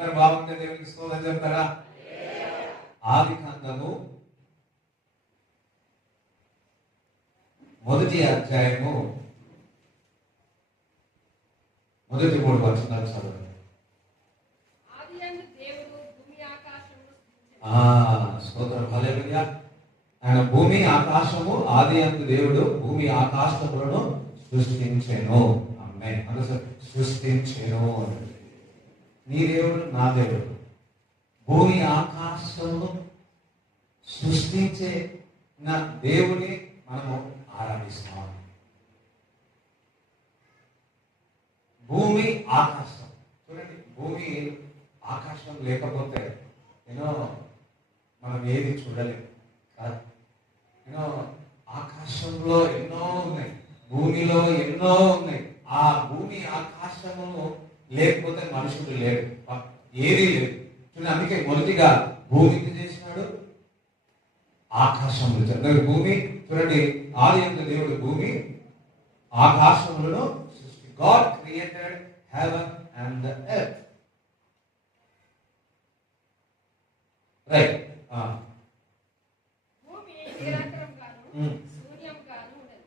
అందరు బాగుంటే దేవునికి స్తోత్రం చెప్తారా? ఆదికాండము 1వ అధ్యాయము మొదటి 3 వచనాలు చదవండి. స్తోత్రం, హల్లెలూయా. ఆయన భూమి ఆకాశము, ఆది యందు దేవుడు భూమి ఆకాశములను సృష్టించెను. ఆమేన్. సృష్టించెను. నీ దేవుడు నా దేవుడు. భూమి ఆకాశమును సృష్టించే నా దేవుని మనము ఆరాధిస్తాం. భూమి ఆకాశం చూడండి. భూమి ఆకాశం లేకపోతే మనం ఏది చూడలేము కదా. ఆకాశంలో ఎన్నో ఉన్నాయి, భూమిలో ఎన్నో ఉన్నాయి. ఆ భూమి ఆకాశము లేకపోతే మనుషుడు లేడు, ఏది లేదు. చూడండి, అందుకే మొదటిగా భూమిని చేసినాడు, ఆకాశములు చెప్పారు. భూమి చూడండి, ఆది యందు దేవుడు భూమి ఆకాశములను సృష్టి. God created heaven and the earth. Right. భూమి నిరంతరంగాను శూన్యంగాను ఉన్నది.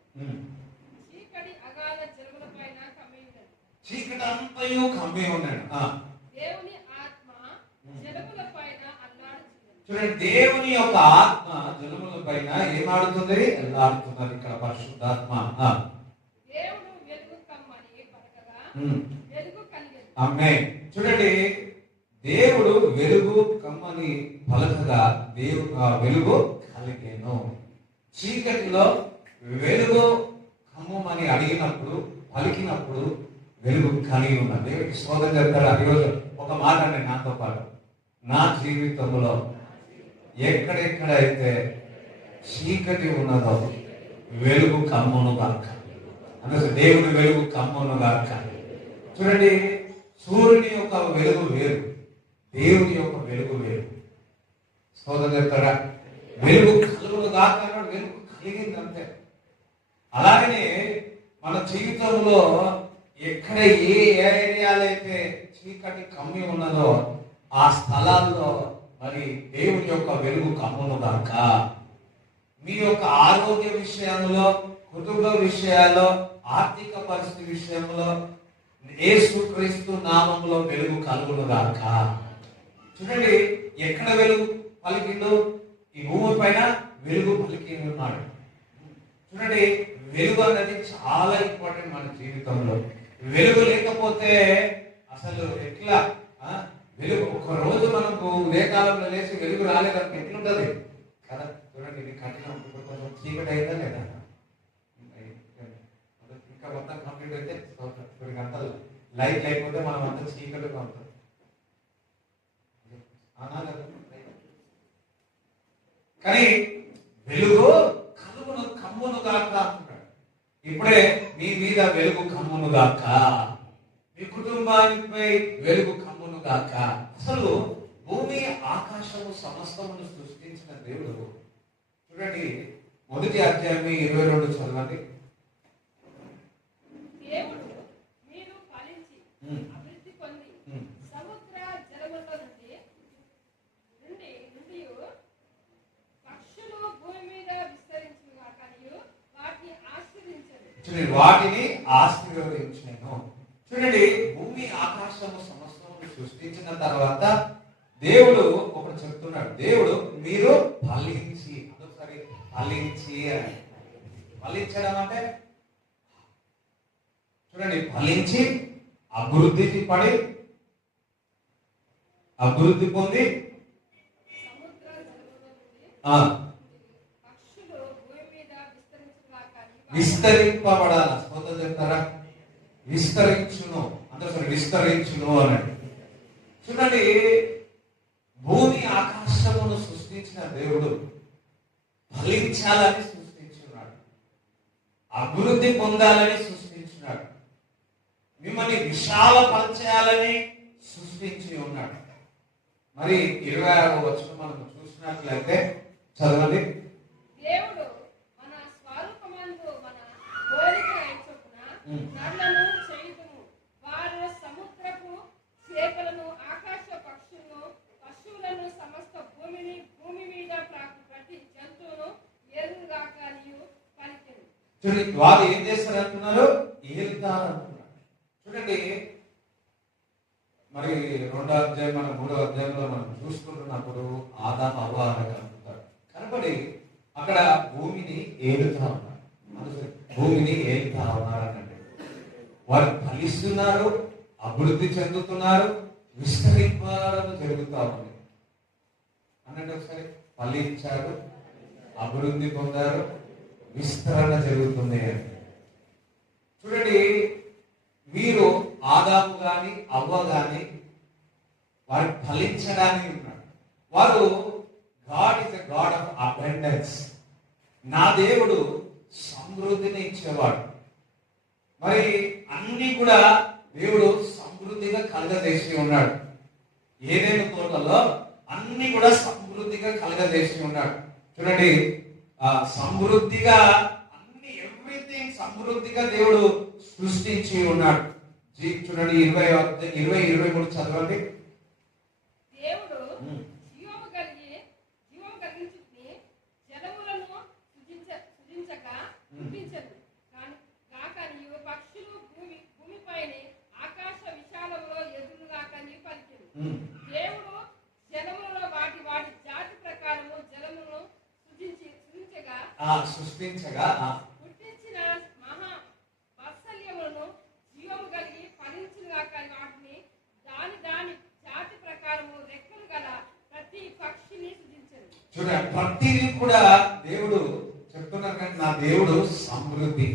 చీకటి అగాధ జలములపైన కమ్మి ఉన్నది. చీకటి అంతయు కమ్మి ఉన్నాడు. దేవుని ఆత్మ జలములపైన అల్లాడుతున్నది. చూడండి, దేవుని యొక్క ఆత్మ జలములపైన ఏమాడుతుంది? అల్లాడుతున్నది. ఇక్కడ పరిశుద్ధాత్మ. దేవుడు వెలుగు కమ్మని పలకగా వెలుగు కలిగేది. ఆమేన్. చూడండి, దేవుడు వెలుగు కమ్మని పలకగా వెలుగు కలిగేను. చీకటిలో వెలుగు కమ్మని అడిగినప్పుడు, పలికినప్పుడు వెలుగు కలిగి ఉన్నది. దేవుడికి స్తోత్రం చెప్తారు. ఈరోజు ఒక మాట అండి, నాతో పాటు నా జీవితంలో ఎక్కడెక్కడైతే చీకటి ఉన్నదో వెలుగు కమ్మును గాక. అంటే దేవుని వెలుగు కమ్మును గాక. చూడండి, సూర్యుని యొక్క వెలుగు వేరు, దేవుని యొక్క వెలుగు వేరు. స్తోత్రం చెప్తారా? వెలుగు కలుగును గాక, వెలుగు కలిగింది అంతే. అలాగనే మన జీవితంలో ఎక్కడ ఏ ఏరియాలో అయితే చీకటి కమ్మి ఉన్నదో ఆ స్థలాల్లో మరి దేవుని యొక్క వెలుగు కమ్మును గాక. మీ యొక్క ఆరోగ్య విషయంలో, కుటుంబ విషయాల్లో, ఆర్థిక పరిస్థితి విషయంలో యేసుక్రీస్తు నామములో వెలుగు కలుగును గాక. చూడండి, ఎక్కడ వెలుగు పలికిండు? ఈ భూమి పైన వెలుగు పలికి ఉన్నాడు. చూడండి, వెలుగు అనేది చాలా ఇంపార్టెంట్ మన జీవితంలో. వెలుగు లేకపోతే అసలు ఎట్లా వెలుగు? ఒక రోజు మనకు ఉదయకాలంలో లేచి వెలుగు రాలేదంటే ఎట్లుంటది కదా. చూడండి, ఇది కఠినం. ఇప్పుడు కొంచెం చీకటి అయిందా లేదా? ఇంకా మొత్తం కంప్లీట్ అయితే 2 గంటలు లైట్ లేకపోతే మనం అంతా చీకటిగా ఉంటాం. కానీ వెలుగు కలుగును కమ్మును గాక అంటున్నాడు. ఇప్పుడే మీ మీద వెలుగు కమ్మును గాక, మీ కుటుంబానిపై వెలుగు కమ్మును గాక. అసలు భూమి ఆకాశము సమస్తమును సృష్టించిన దేవుడు. చూడండి, 1వ అధ్యాయం 22 చదవండి. దేవుడు మీరు ఫలించి అభివృద్ధి పొంది సముద్ర జలముల నుండి పక్షులు భూమి మీద విస్తరించుగాక వాటిని ఆశీర్వదించండి. వాటిని ఆశీర్వదించను. చూడండి, భూమి ఆకాశము సమస్తమును సృష్టించిన తర్వాత దేవుడు ఒకటి చెప్తున్నాడు. దేవుడు మీరు ఫలించి, అదొకసారి ఫలించి అని. ఫలించడం అంటే చూడండి, ఫలించి అభివృద్ధి పొంది విస్తరింపబడాలి. స్తోత్రం చెప్తారా? విస్తరించును అంటే విస్తరించును అనండి. చూడండి, భూమి ఆకాశమును సృష్టించిన దేవుడు ఫలించాలని సృష్టించున్నాడు, అభివృద్ధి పొందాలని సృష్టించున్నాడు, మిమ్మల్ని విశాలపరచాలని సృష్టించి ఉన్నాడు. మరి 26వ వచనం మనం చూసినట్లయితే చదవండి. దేవుడు మన స్వరూపమందు మన పోలిక చొప్పున నరులను చేయుదుము, వారు సముద్రపు చేపలను ఆకాశ చూడండి, వారు ఏం చేస్తారు అంటున్నారు? ఏలుతారు అంటున్నారు. చూడండి, మరి 2వ అధ్యాయం మనం 3వ అధ్యాయంలో మనం చూసుకుంటున్నప్పుడు ఆదాము అవ్వ కనుకుంటారు. కనబడి అక్కడ భూమిని ఏలుతా ఉన్నారు. భూమిని ఏలుతా ఉన్నారు అన్నట్టు. వారు ఫలిస్తున్నారు, అభివృద్ధి చెందుతున్నారు, విస్తరింపడం జరుగుతా ఉంది అన్నట్టు. ఒకసారి ఫలించారు, అభివృద్ధి పొందారు, విస్తరణ జరుగుతుంది అని. చూడండి, వీరు ఆదాము గాని అవ్వ గాని వారు ఫలించడానికి ఉన్నారు. వారు God is a God of abundance. నా దేవుడు సమృద్ధిని ఇచ్చేవాడు. మరి అన్ని కూడా దేవుడు సమృద్ధిగా కలగజేసి ఉన్నాడు. ఏదైనా తోటలో అన్ని కూడా సమృద్ధిగా కలగజేసి ఉన్నాడు. చూడండి, సమృద్ధిగా అన్ని ఎవ్రీథింగ్ సమృద్ధిగా దేవుడు సృష్టించి ఉన్నాడు. చూడండి, 20-23 చదవండి. దేవుడు జీవము కలిగించి జలములను సృజించగా పుట్టించదు కాకనియు పక్షులు భూమిపైన ఆకాశ విశాలంలో ఎదురుగాకని పలికెను. దేవుడు జలములలో వాటి జాతి ప్రకారము జలమును సృష్టించగా పుట్టించిన మహా వాత్సల్యములను జీవము కలిగి ఫలించుగాక వాటిని దాని జాతి ప్రకారము రెక్కలు గల ప్రతి పక్షిని సృజించను. చూడండి, ప్రతిదీ కూడా దేవుడు చెప్తున్నారు. కానీ నా దేవుడు సమృద్ధి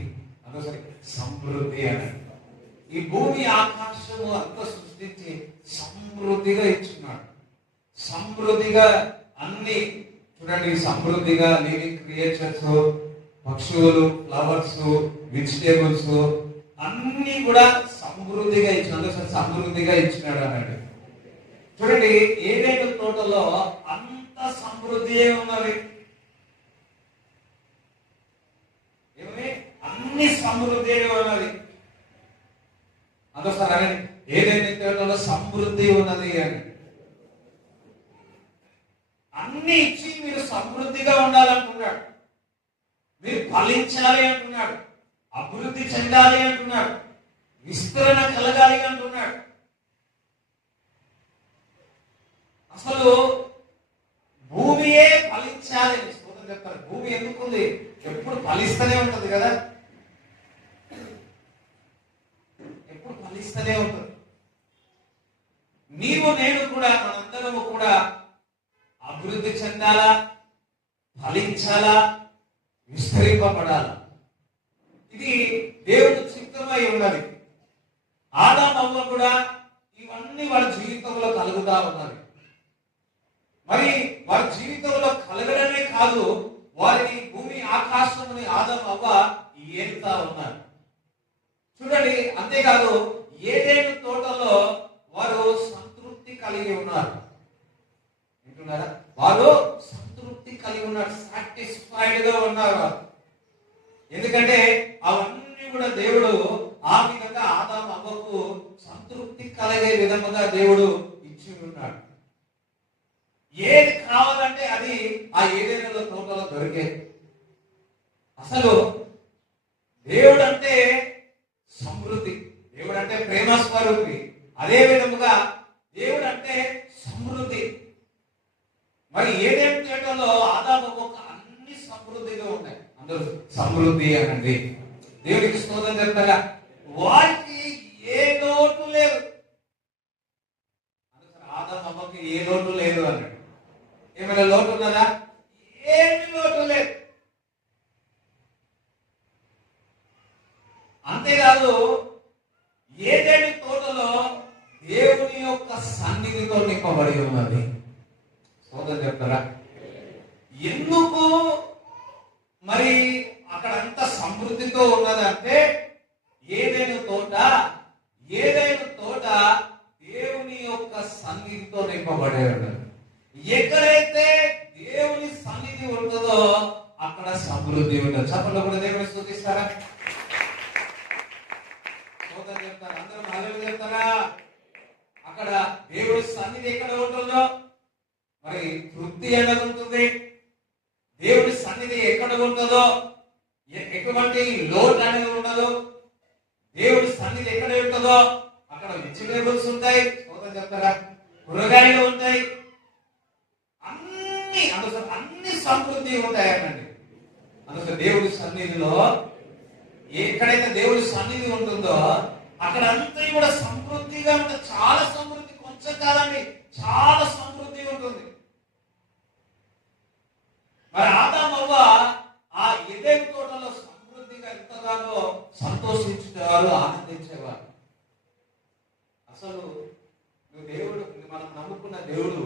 అనసరి సమృద్ధి అని ఈ భూమి ఆకాశము అంతా సృష్టించి సమృద్ధిగా ఇచ్చున్నాడు. సమృద్ధిగా అన్ని చూడండి, సమృద్ధిగా లివింగ్ క్రియేచర్స్, పక్షులు, ఫ్లవర్స్, వెజిటేబుల్స్ అన్ని కూడా సమృద్ధిగా ఇచ్చినాడు. సమృద్ధిగా ఇచ్చినాడు అన్నాడు. చూడండి, ఏదైనా తోటలో అంత సమృద్ధి ఉన్నది. ఏమి అన్ని సమృద్ధి ఉన్నది. అందుకోసం ఏదైనా తోటలో సమృద్ధి ఉన్నది అని అన్ని ఇచ్చి మీరు సమృద్ధిగా ఉండాలనుకున్నాడు. మీరు ఫలించాలి అంటున్నాడు, అభివృద్ధి చెందాలి అంటున్నాడు, విస్తరణ కలగాలి అంటున్నాడు. అసలు భూమియే ఫలించాలి అని స్తోత్రం చెప్తారు. భూమి ఎందుకుంది? ఎప్పుడు ఫలిస్తూనే ఉంటది కదా, ఎప్పుడు ఫలిస్తూనే ఉంటుంది. నీవు నేను కూడా మనందరము కూడా అభివృద్ధి చెందాలా, ఫలించాలా, విస్తరింపబడాలా. ఇది దేవుడు చిత్తమై ఉన్నది. ఆదాము అవ్వ కూడా ఇవన్నీ వారి జీవితంలో కలుగుతా ఉన్నది. మరి వారి జీవితంలో కలగడమే కాదు, వారిని భూమి ఆకాశముని ఆదాము అవ్వ ఏలుతా ఉన్నారు. చూడండి, అంతేకాదు ఏదైనా తోటలో వారు సంతృప్తి కలిగి ఉన్నారు. వింటున్నారా? వారు సంతృప్తి కలిగి ఉన్నారు, సాటిస్ఫైడ్ గా ఉన్నారు. ఎందుకంటే అవన్నీ కూడా దేవుడు ఆ విధంగా ఆదాము అవ్వకు సంతృప్తి కలిగే విధముగా దేవుడు ఇచ్చి ఉన్నాడు. ఏది కావాలంటే అది ఆ ఏదైనా తోటలో దొరికేది. అసలు దేవుడు అంటే సమృద్ధి, దేవుడు అంటే ప్రేమ స్వరూపి. అదే విధముగా దేవుడు అంటే సమృద్ధి. మరి ఏదైనా తోటలో ఆదాము అవ్వకు అన్ని సమృద్ధిగా ఉన్నాయి. అందరూ సమృద్ధి అనండి. దేవుడికి స్తోత్రం చెప్తారా? వారికి ఏ లోటు లేదు. ఆదాము అవ్వకి ఏ లోటు లేదు అన్నాడు. ఏమైనా లోటు ఉన్నదా? ఏమి లోటు లేదు. అంతేకాదు ఏదైనా తోటలో దేవుని యొక్క సన్నిధితో నింపబడి ఉన్నది. స్తోత్రం చెప్తారా? ఎందుకు మరి అక్కడ అంత సమృద్ధితో ఉన్నదంటే ఏదైనా తోట దేవుని యొక్క సన్నిధితో నింపబడే ఉన్నది. ఎక్కడైతే దేవుని సన్నిధి ఉంటుందో అక్కడ సమృద్ధి ఉంటుంది. చెప్పండి కూడా దేవుని స్తుతిస్తారా? స్తోత్రం చెప్తారా? అందరూ హల్లెలూయా చెప్తారా? అక్కడ దేవుడి సన్నిధి ఎక్కడ ఉంటుందో మరి తృప్తి ఎక్కడ ఉంటుంది, దేవుడి సన్నిధి ఎక్కడ ఉంటుందో ఎటువంటి లోటు అనేది ఉండదు. దేవుడి సన్నిధి ఎక్కడ ఉంటుందో అక్కడ వెజిటేబుల్స్ ఉంటాయి, చెప్తారా, కూరగాయలు ఉంటాయి, అన్ని సమృద్ధి ఉంటాయనండి. అందుకే దేవుడి సన్నిధిలో ఎక్కడైతే దేవుడి సన్నిధి ఉంటుందో అక్కడ అంతా కూడా సమృద్ధిగా ఉంటుంది. చాలా సమృద్ధి, కొంచెం కాదండి, చాలా సమృద్ధి ఉంటుంది. మరి ఆదాము అవ్వ ఆ ఎదెను తోటలో సమృద్ధిగా ఎంతగానో సంతోషించేవారు, ఆనందించేవారు. అసలు దేవుడు, మనం నమ్ముకున్న దేవుడు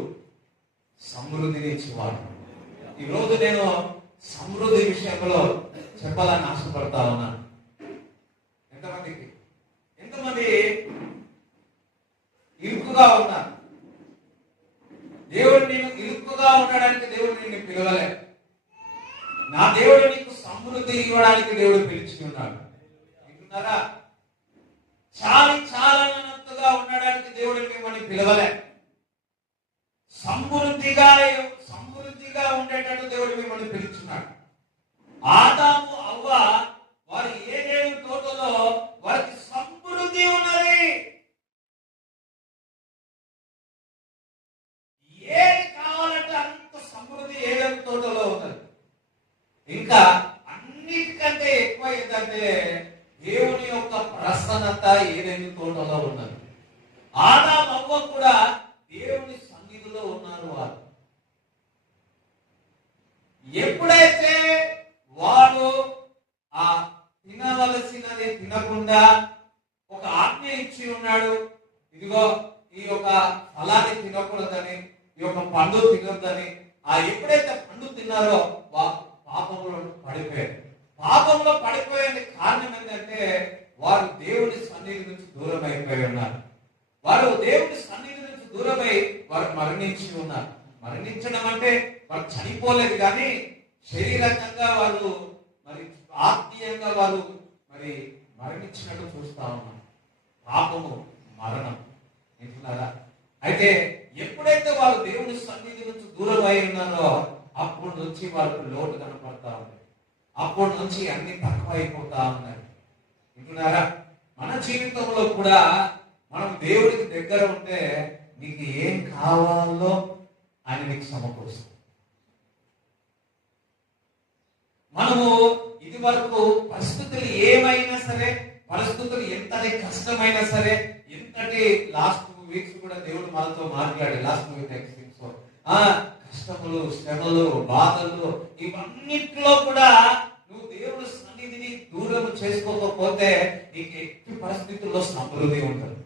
సమృద్ధిని ఇచ్చేవాడు. ఈరోజు నేను సమృద్ధి విషయంలో చెప్పాలని ఆశపడతా ఉన్నాను. ఎంతమంది ఇరుకుగా ఉన్నారు? దేవుడు నేను ఇరుకుగా ఉండడానికి దేవుడు నిన్ను పిలవలే. నా దేవుడు నీకు సమృద్ధి ఇవ్వడానికి దేవుడు పిలిచి ఉన్నాడు. వింటున్నారా? చాలనంతగా ఉండడానికి దేవుడు మిమ్మల్ని పిలవలే. సమృద్ధిగా ఉండేటట్టు దేవుడు మిమ్మల్ని పిలుచున్నాడు. ఆదాము అవ్వ వారి ఏదేను తోటలో వారికి సమృద్ధి ఉన్నది. ఏది కావాలంటే అంత సమృద్ధి ఏదేను తోటలో ఉన్నది. ఇంకా అన్నిటికంటే ఎక్కువ ఏంటంటే దేవుని యొక్క ప్రసన్నత ఏదేను తోటలో ఉన్నది. ఆదాము అవ్వ కూడా దేవుని సన్నిధిలో ఉన్నారు. వారు ఎప్పుడైతే వారు ఆ తినవలసినది తినకుండా ఒక ఆజ్ఞ ఇచ్చి ఉన్నాడు, ఇదిగో ఈ యొక్క ఫలాన్ని తినకూడదని, ఈ యొక్క పండు తినొద్దని, ఆ ఎప్పుడైతే పండు తిన్నారో పాపంలో పడిపోయారు. పాపంలో పడిపోయేది కారణం ఏంటంటే వారు దేవుని సన్నిధి నుంచి దూరం అయిపోయి ఉన్నారు. వారు దేవుని సన్నిధి నుంచి దూరమై వారు మరణించి ఉన్నారు. మరణించడం అంటే వారు చనిపోలేదు, కానీ శరీరకంగా వారు మరి ఆత్మీయంగా వారు మరి మరణించినట్టు చూస్తా ఉన్నారు. పాపము, మరణం. వింటున్నారా? అయితే ఎప్పుడైతే వారు దేవుని సన్నిధి నుంచి దూరం అయి ఉన్నారో అప్పటి నుంచి వాళ్ళకు లోటు కనపడతా ఉంది. అప్పటి నుంచి అన్ని తక్కువ అయిపోతా ఉన్నాయి. వింటున్నారా? మన జీవితంలో కూడా మనం దేవుడికి దగ్గర ఉంటే నీకు ఏం కావాలో ఆయన నీకు సమకూరుస్తుంది. మనము ఇది వరకు పరిస్థితులు ఏమైనా సరే, పరిస్థితులు ఎంతటి కష్టమైనా సరే, ఎంతటి లాస్ట్ వీక్స్ కూడా దేవుడు మనతో మాట్లాడి, లాస్ట్ వీక్స్ కష్టములు, శ్రమలు, బాధలు, ఇవన్నిట్లో కూడా నువ్వు దేవుడి సన్నిధిని దూరం చేసుకోకపోతే నీకు ఎట్టి పరిస్థితుల్లో సమృద్ధి ఉంటుంది.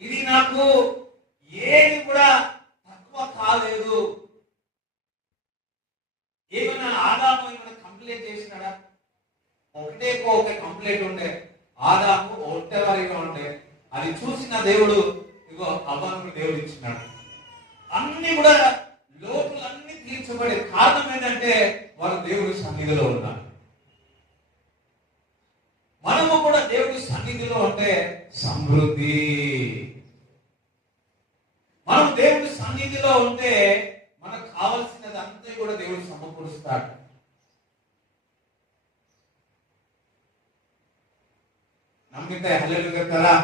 ఇది నాకు ఏది కూడా తక్కువ కాలేదు. ఏమైనా ఆదాము ఏమైనా కంప్లైంట్ చేసినాడా? ఒక కంప్లైంట్ ఉండే. ఆదాము ఒంటరిగా ఉండే. అది చూసిన దేవుడు ఇగో అవ్వకు దేవుడు ఇచ్చినాడు. అన్ని కూడా లోటులన్నీ తీర్చబడే కారణం ఏంటంటే వారు దేవుడి సన్నిధిలో ఉన్నారు. మనము కూడా దేవుడి సన్నిధిలో ఉంటే సమృద్ధి. మనం దేవుడి సన్నిధిలో ఉంటే మనకు కావలసినది అంతా కూడా దేవుడు సమకూరుస్తాడు. నమ్మితే హల్లెలూయా చెప్తారా?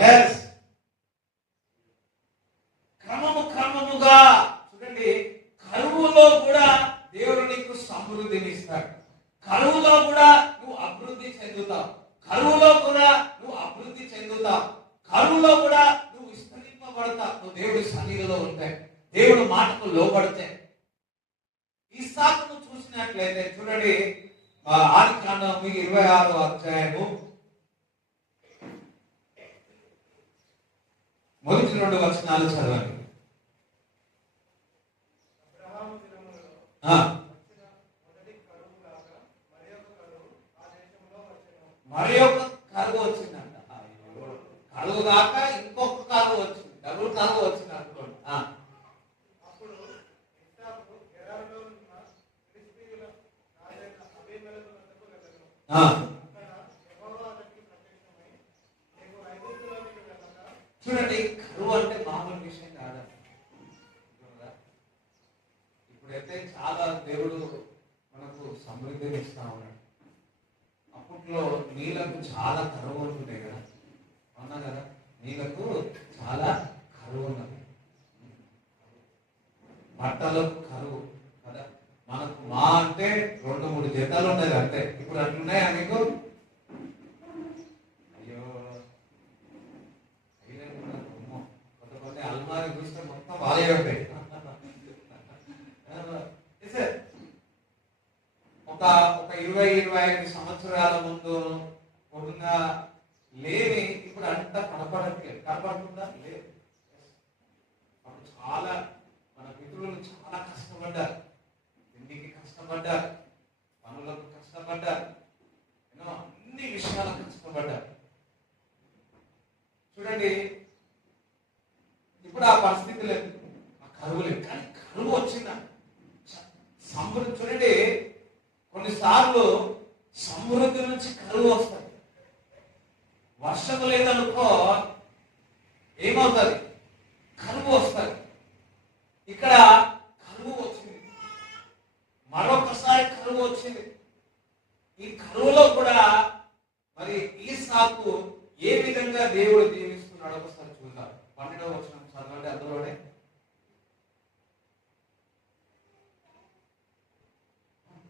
yes. క్రమముగా చూడండి, కరువులో కూడా దేవుడు నీకు సమృద్ధిని ఇస్తాడు. కరువులో కూడా నువ్వు అభివృద్ధి చెందుతావు. కరువులో కూడా నువ్వు అభివృద్ధి చెందుతావు. కరువులో కూడా నువ్వు విస్తరింపబడతావు. నువ్వు దేవుడి సన్నిధిలో ఉంటే, దేవుడు మాటకు లోబడితే. ఇస్సాకును చూసినట్లయితే చూడండి, ఆదికాండం 26వ అధ్యాయము మొదటి 2 వచనాలు చదవండి. మరి ఒక కరువు వచ్చిందంట. కరువు కాక ఇంకొక కరువు వచ్చింది, డబుల్ కరువు వచ్చింది అనుకోండి. చూడండి, కరువు అంటే మామూలు విషయం కాదు. ఉంటున్నాయి కదా, అవునా కదా, నీళ్ళకు చాలా కరువు ఉన్నది, బట్టలకు కరువు కదా. మనకు మా అంటే 2-3 జతలు ఉండేది అంతే. ఇప్పుడు అట్లున్నాయా మీకు? అయ్యో కొంతమంది అల్మారి చూస్తే మొత్తం వాళ్ళే ఉంటాయి. ఒక 20-25 సంవత్సరాల ముందు ఉన్న లేని ఇప్పుడు అంతా కనపడట్లేదు. కనపడుతుందా? లేదు. అప్పుడు చాలా మన పితృలు చాలా కష్టపడ్డారు, తిండికి కష్టపడ్డారు, పనులకు కష్టపడ్డారు, ఎన్నో అన్ని విషయాలకు కష్టపడ్డారు. చూడండి ఇప్పుడు ఆ పరిస్థితి లేదు, ఆ కరువు లేదు. కానీ కరువు వచ్చిందా సమృద్ధి. చూడండి కొన్నిసార్లు సమృద్ధి నుంచి కరువు వస్తుంది. వర్షం లేదనుకో ఏమవుతుంది? కరువు వస్తుంది. ఇక్కడ కరువు వచ్చింది, మరొకసారి కరువు వచ్చింది. ఈ కరువులో కూడా మరి ఈసాకు ఏ విధంగా దేవుడు దీవిస్తున్నాడు ఒకసారి చూద్దాం. 12వ వచనం చదవండి అందులోనే.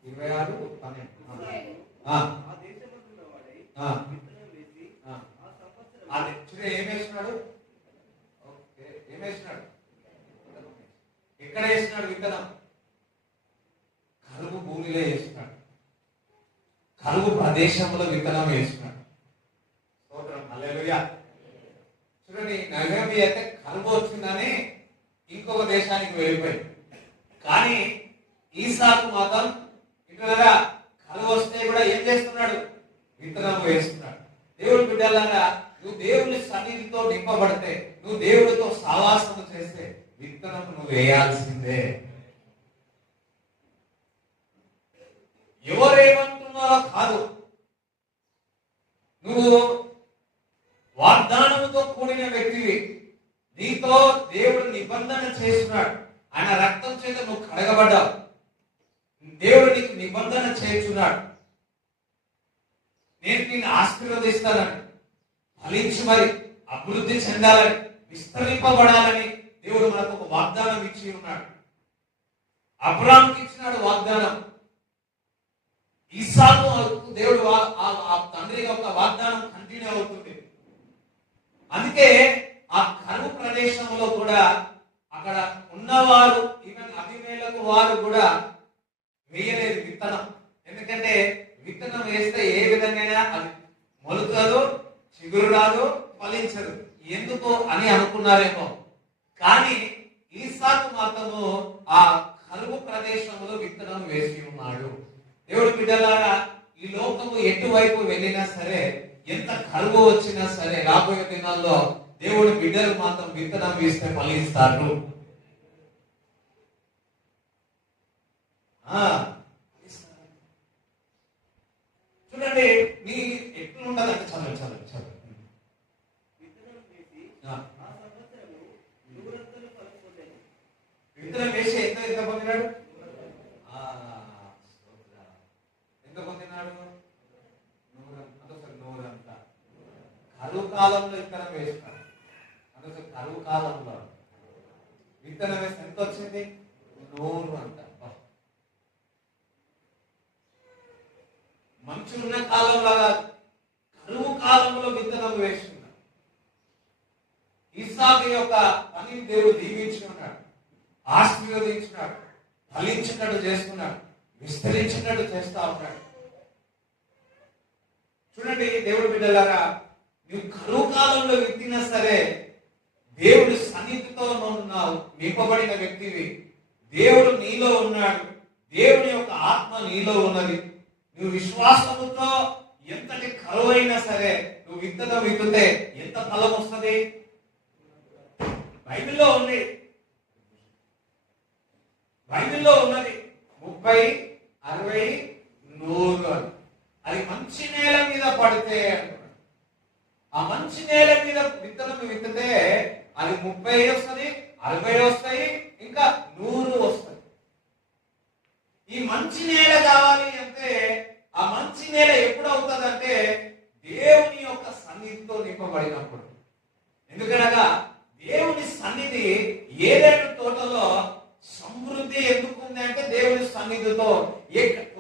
26-12 ఏమేసినాడు? ఏమేసినాడు? ఎక్కడ వేసినాడు విత్తనం? కరువు భూమిలో వేసినాడు, కరువు ప్రదేశంలో విత్తనం వేసినాడు. స్తోత్రం, హల్లెలూయా. చూడండి నగమి అయితే కరువు వచ్చిందని ఇంకొక దేశానికి వెళ్ళిపోయింది. కానీ ఈసాకు మాత్రం ఇక్కడ కరువు వస్తే కూడా ఏం చేస్తున్నాడు? విత్తనం వేస్తున్నాడు. దేవుడు బిడ్డలారా, నువ్వు దేవుని సన్నిధితో నింపబడితే, నువ్వు దేవుడితో సావాసం చేస్తే విత్తనం నువ్వు వేయాల్సిందే. ఎవరేమంటున్నారో కాదు, నువ్వు వాగ్దానముతో కూడిన వ్యక్తివి. నీతో దేవుడు నిబంధన చేస్తున్నాడు. ఆయన రక్తం చేత నువ్వు కడగబడ్డావు. దేవుడు నీకు నిబంధన చేస్తున్నాడు. నేను నిన్ను ఆశీర్వదిస్తానని, ఫలించి మరి అభివృద్ధి చెందాలని, విస్తరింపబడాలని దేవుడు మనకు ఒక వాగ్దానం ఇచ్చి ఉన్నాడు. అబ్రాహాంకి ఇచ్చినాడు వాగ్దానం. ఈసాకు దేవుడు ఆ తండ్రి యొక్క వాగ్దానం కంటిన్యూ అవుతుంది. అందుకే ఆ కరువు ప్రదేశంలో కూడా అక్కడ ఉన్నవారు, ఈవెన్ అభిమేలకు వారు కూడా వేయలేదు విత్తనం. ఎందుకంటే విత్తనం వేస్తే ఏ విధంగా అది మొలకదు, చిగురు రాదు, ఫలించదు. ఎందుకు అని అనుకున్నారేమో. కానీ ఈసాకు మాత్రము ఆ కరువు ప్రదేశంలో విత్తనం వేసి ఉన్నాడు. దేవుడి బిడ్డలారా, ఈ లోకము ఎటువైపు వెళ్ళినా సరే, ఎంత కరువు వచ్చినా సరే, రాబోయే దినాల్లో దేవుడి బిడ్డలు మాత్రం విత్తనం వేస్తే ఫలిస్తారు. చూడండి నీ ఎట్లుండదంటే చదువు చదువు చదువు. విత్తనం వేసి ఎంత పొందినాడు? ఎంత పొందినాడు? 100. కరువు కాలంలో విత్తనం వేస్తాడు. అందుకే కరువు కాలంలో విత్తనం వేస్తే ఎంత వచ్చింది? 100 అంట. మంచున్న కాలంలో కరువు కాలంలో విత్తనం వేస్తున్నాడు. ఇస్సాకు యొక్క పనిని దేవుడు దీవించి ఉన్నాడు, ఆశీర్వదించినాడు, ఫలించినట్టు చేస్తున్నాడు, విస్తరించినట్టు చేస్తా ఉన్నాడు. చూడండి దేవుడు బిడ్డలారా, నువ్వు కరువు కాలంలో విత్తినా సరే, దేవుడు సన్నిధితో ఉన్నావు, నింపబడిన వ్యక్తివి. దేవుడు నీలో ఉన్నాడు, దేవుని యొక్క ఆత్మ నీలో ఉన్నది. నువ్వు విశ్వాసముతో ఎంతటి కరువు అయినా సరే నువ్వు విత్తనం విత్తితే ఎంత ఫలం వస్తుంది? బైబిల్లో ఉంది, బైబిల్లో ఉన్నది 30, 60, 100 అని. అది మంచి నేల మీద పడితే అంటున్నాడు. ఆ మంచి నేల మీద విత్తనం విత్తితే అది 30 వస్తుంది, 60 వస్తాయి, ఇంకా 100 వస్తుంది. ఈ మంచి నేల కావాలి అంటే ఆ మంచి నేల ఎప్పుడు అవుతుందంటే దేవుని యొక్క సన్నిధితో నింపబడినప్పుడు. ఎందుకనగా దేవుని సన్నిధి ఏదైనా తోటలో సమృద్ధి ఎందుకు ఉంది అంటే దేవుని సన్నిధితో.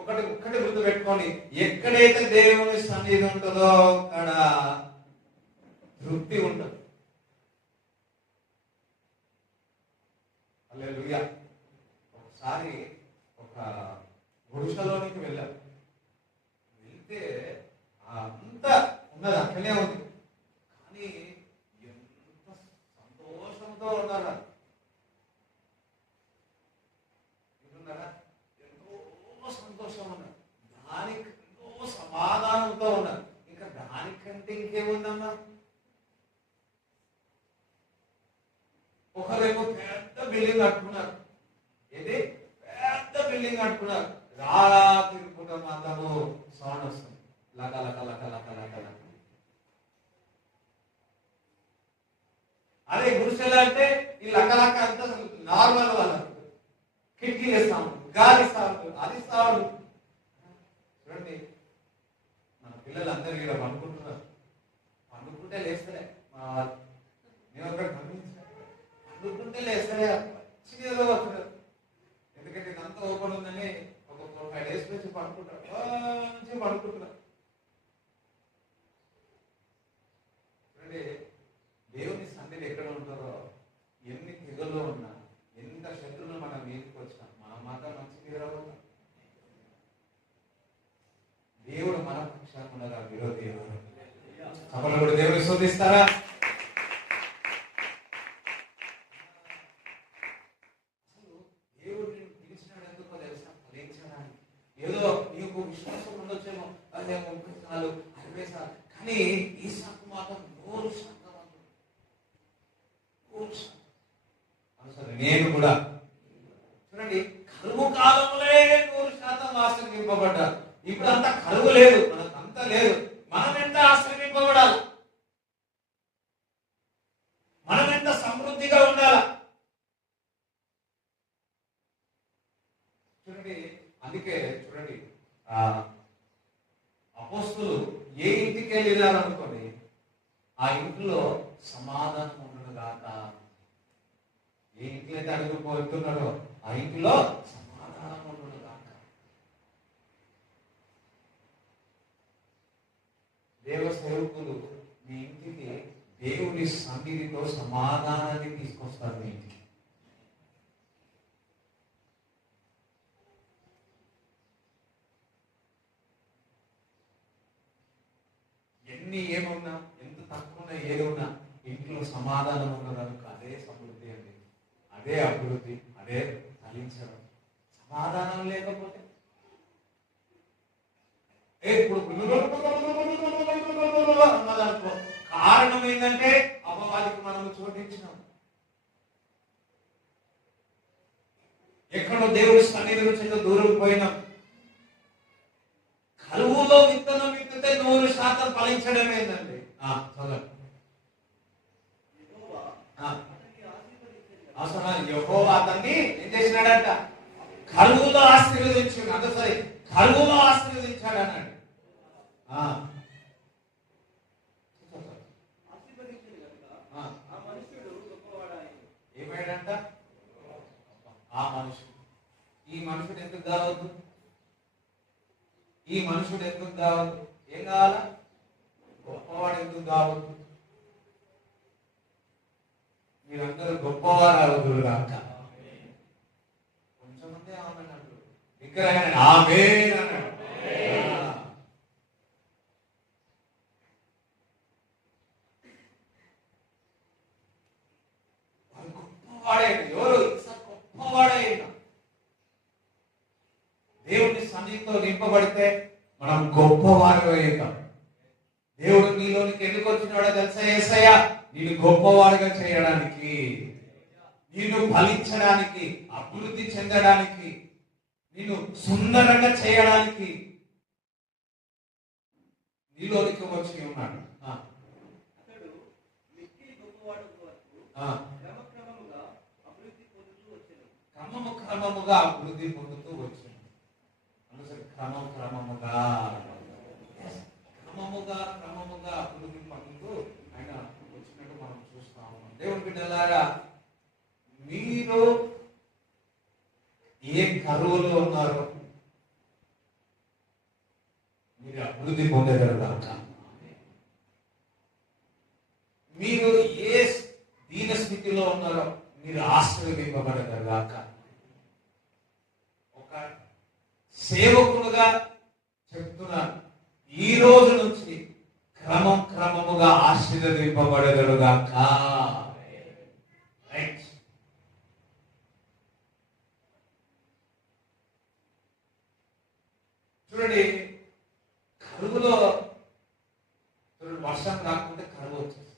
ఒకటి గుర్తు పెట్టుకోండి, ఎక్కడైతే దేవుని సన్నిధి ఉంటుందో అక్కడ తృప్తి ఉండదు. హల్లెలూయా. ఒకసారి ఒక గుడిసెలోనికి వెళ్ళాం. వెళ్తే అంతా ఉన్నది అక్కడే ఉంది, కానీ ఎంత సంతోషంతో ఉన్నారు. ఎంతో సంతోషం ఉన్నారు, దానికి ఎంతో సమాధానంతో ఉన్నారు. ఇంకా దానికంటే ఇంకేముందమ్మా? ఒకరేమో పెద్ద బిల్డింగ్ కట్టుకున్నారు. ఏది పెద్ద బిల్డింగ్ కట్టుకున్నారు. రాత్రి పూట మాత్రము సౌండ్ వస్తుంది, లక లక లక లక లక లక. అదే గుడిసెలు అంటే ఈ లక లక అంతా నార్మల్ వాళ్ళకు. కిటికీలు ఇస్తాము, గాలి సాగు, అది సాగు. చూడండి, మన పిల్లలందరూ ఇక్కడ పండుకుంటున్నారు. పండుకుంటే లేస్తలే మా వాళ్ళు. నేను ఒకటి గమనించాను, పండుకుంటే లేస్తలే చిన్నదో వస్తున్నారు. ఎందుకంటే ఇదంతా ఓపెన్ ఉందని ఒక 4-5 days నుంచి పడుకుంటారు, మంచిగా పడుకుంటున్నారు. చూడండి, దేవుని సన్నిధి ఎక్కడ ఉంటారో ఎన్ని తెగులు ఉన్నా, ఎంత శత్రువులు మనం మీదకి వచ్చినా మనం మాత్రం మంచి తీరవు. దేవుడు మన పక్షాన ఉండగా విరోధి ఎవరు? సభలో కూడా దేవుని స్తుతిస్తారా? దేవుడు నేను పిలిచినాడు ఎందుకో తెలుసా? ఫలించడానికి. ఏదో నీకు విశ్వాసం ఉండొచ్చేమో, అదే 30 సార్లు 60 సార్లు, కానీ ఈ సాకు మాత్రం 100% నేను కూడా. చూడండి, కరువు కాలంలో 100% ఆశ్రయింపబడ్డారు. ఇప్పుడు అంతా కరువు లేదు, మనకంతా లేదు. మనం ఎంత ఆశ్రయింపబడాలి? మనం ఎంత సమృద్ధిగా ఉండాలి? చూడండి, అందుకే చూడండి, అపోస్తులు ఏ ఇంటికి వెళ్ళారనుకోండి, ఆ ఇంట్లో సమాధానం ఉండదు కాక. ఏ ఇంట్లో అయితే అడుగుపోతున్నారో ఆ ఇంట్లో సమాధానం ఉండదు కాక. దేవ సేవకులు మీ ఇంటికి దేవుని సన్నిధితో సమాధానాన్ని తీసుకొస్తారు. మీ ఇంటికి ఎన్ని ఏమున్నా, ఎంత తక్కువ ఏది ఉన్నా ఇంట్లో సమాధానం ఉన్నదానికి అదే సమృద్ధి అండి, అదే అభివృద్ధి, అదే ఫలించడం. సమాధానం లేకపోతే ఇప్పుడు అన్నదనుకో, కారణం ఏంటంటే అపవాదికి మనము చోటించినాం. ఎక్కడో దేవుడి సన్నిధి నుంచి దూరం పోయినాం. కరువులో విత్తనం విత్తితే 100% ఫలించడం ఏంటండి? చదవండి. యెహోవా అతన్ని ఏం చేసినాడంట? కరువులో ఆశీర్వదించాడు. అంత సరే, కరువులో ఆశీర్వదించాడు అన్నాడు. ఏమాడంట? ఆ మనుషుడు. ఈ మనుషుడు ఎందుకు కావద్దు? ఈ మనుషుడు ఎందుకు కావద్దు? ఏం కావాలా? గొప్పవాడు ఎందుకు కావద్దు? మీరందరూ గొప్పవారు అవుతురు కాక. కొంచెమంది ఆమె అన్నాడు, విగ్రహాన్ని ఆమేన్ అన్నాడు. గొప్పవాడే. ఎవరు? గొప్పవాడే. దేవుని సన్నిధితో నింపబడితే మనం గొప్పవారు అవుతాం. దేవుడు నీలోనికి ఎందుకు వచ్చినాడో తెలుసా? యేసయ్య నిన్ను గొప్పవాడుగా చేయడానికి, నిన్ను ఫలించడానికి, అభివృద్ధి చెందడానికి, నిన్ను సుందరంగా చేయడానికి నీలోనికి వచ్చి ఉన్నాడు. క్రమముగా అభివృద్ధి పొందుతూ వచ్చింది. క్రమముగా అభివృద్ధి పొందుతూ కరువులో ఉన్నారో మీరు అభివృద్ధి పొందేదాక, మీరు ఏ దీన స్థితిలో ఉన్నారో మీరు ఆశీర్వదింపబడేదాక, ఒక సేవకులుగా చెప్తున్నాను, ఈ రోజు నుంచి క్రమముగా ఆశీర్వదింపబడేదాక. చూడండి, కరువులో చూడండి, వర్షం రాకుంటే కరువు వచ్చేసి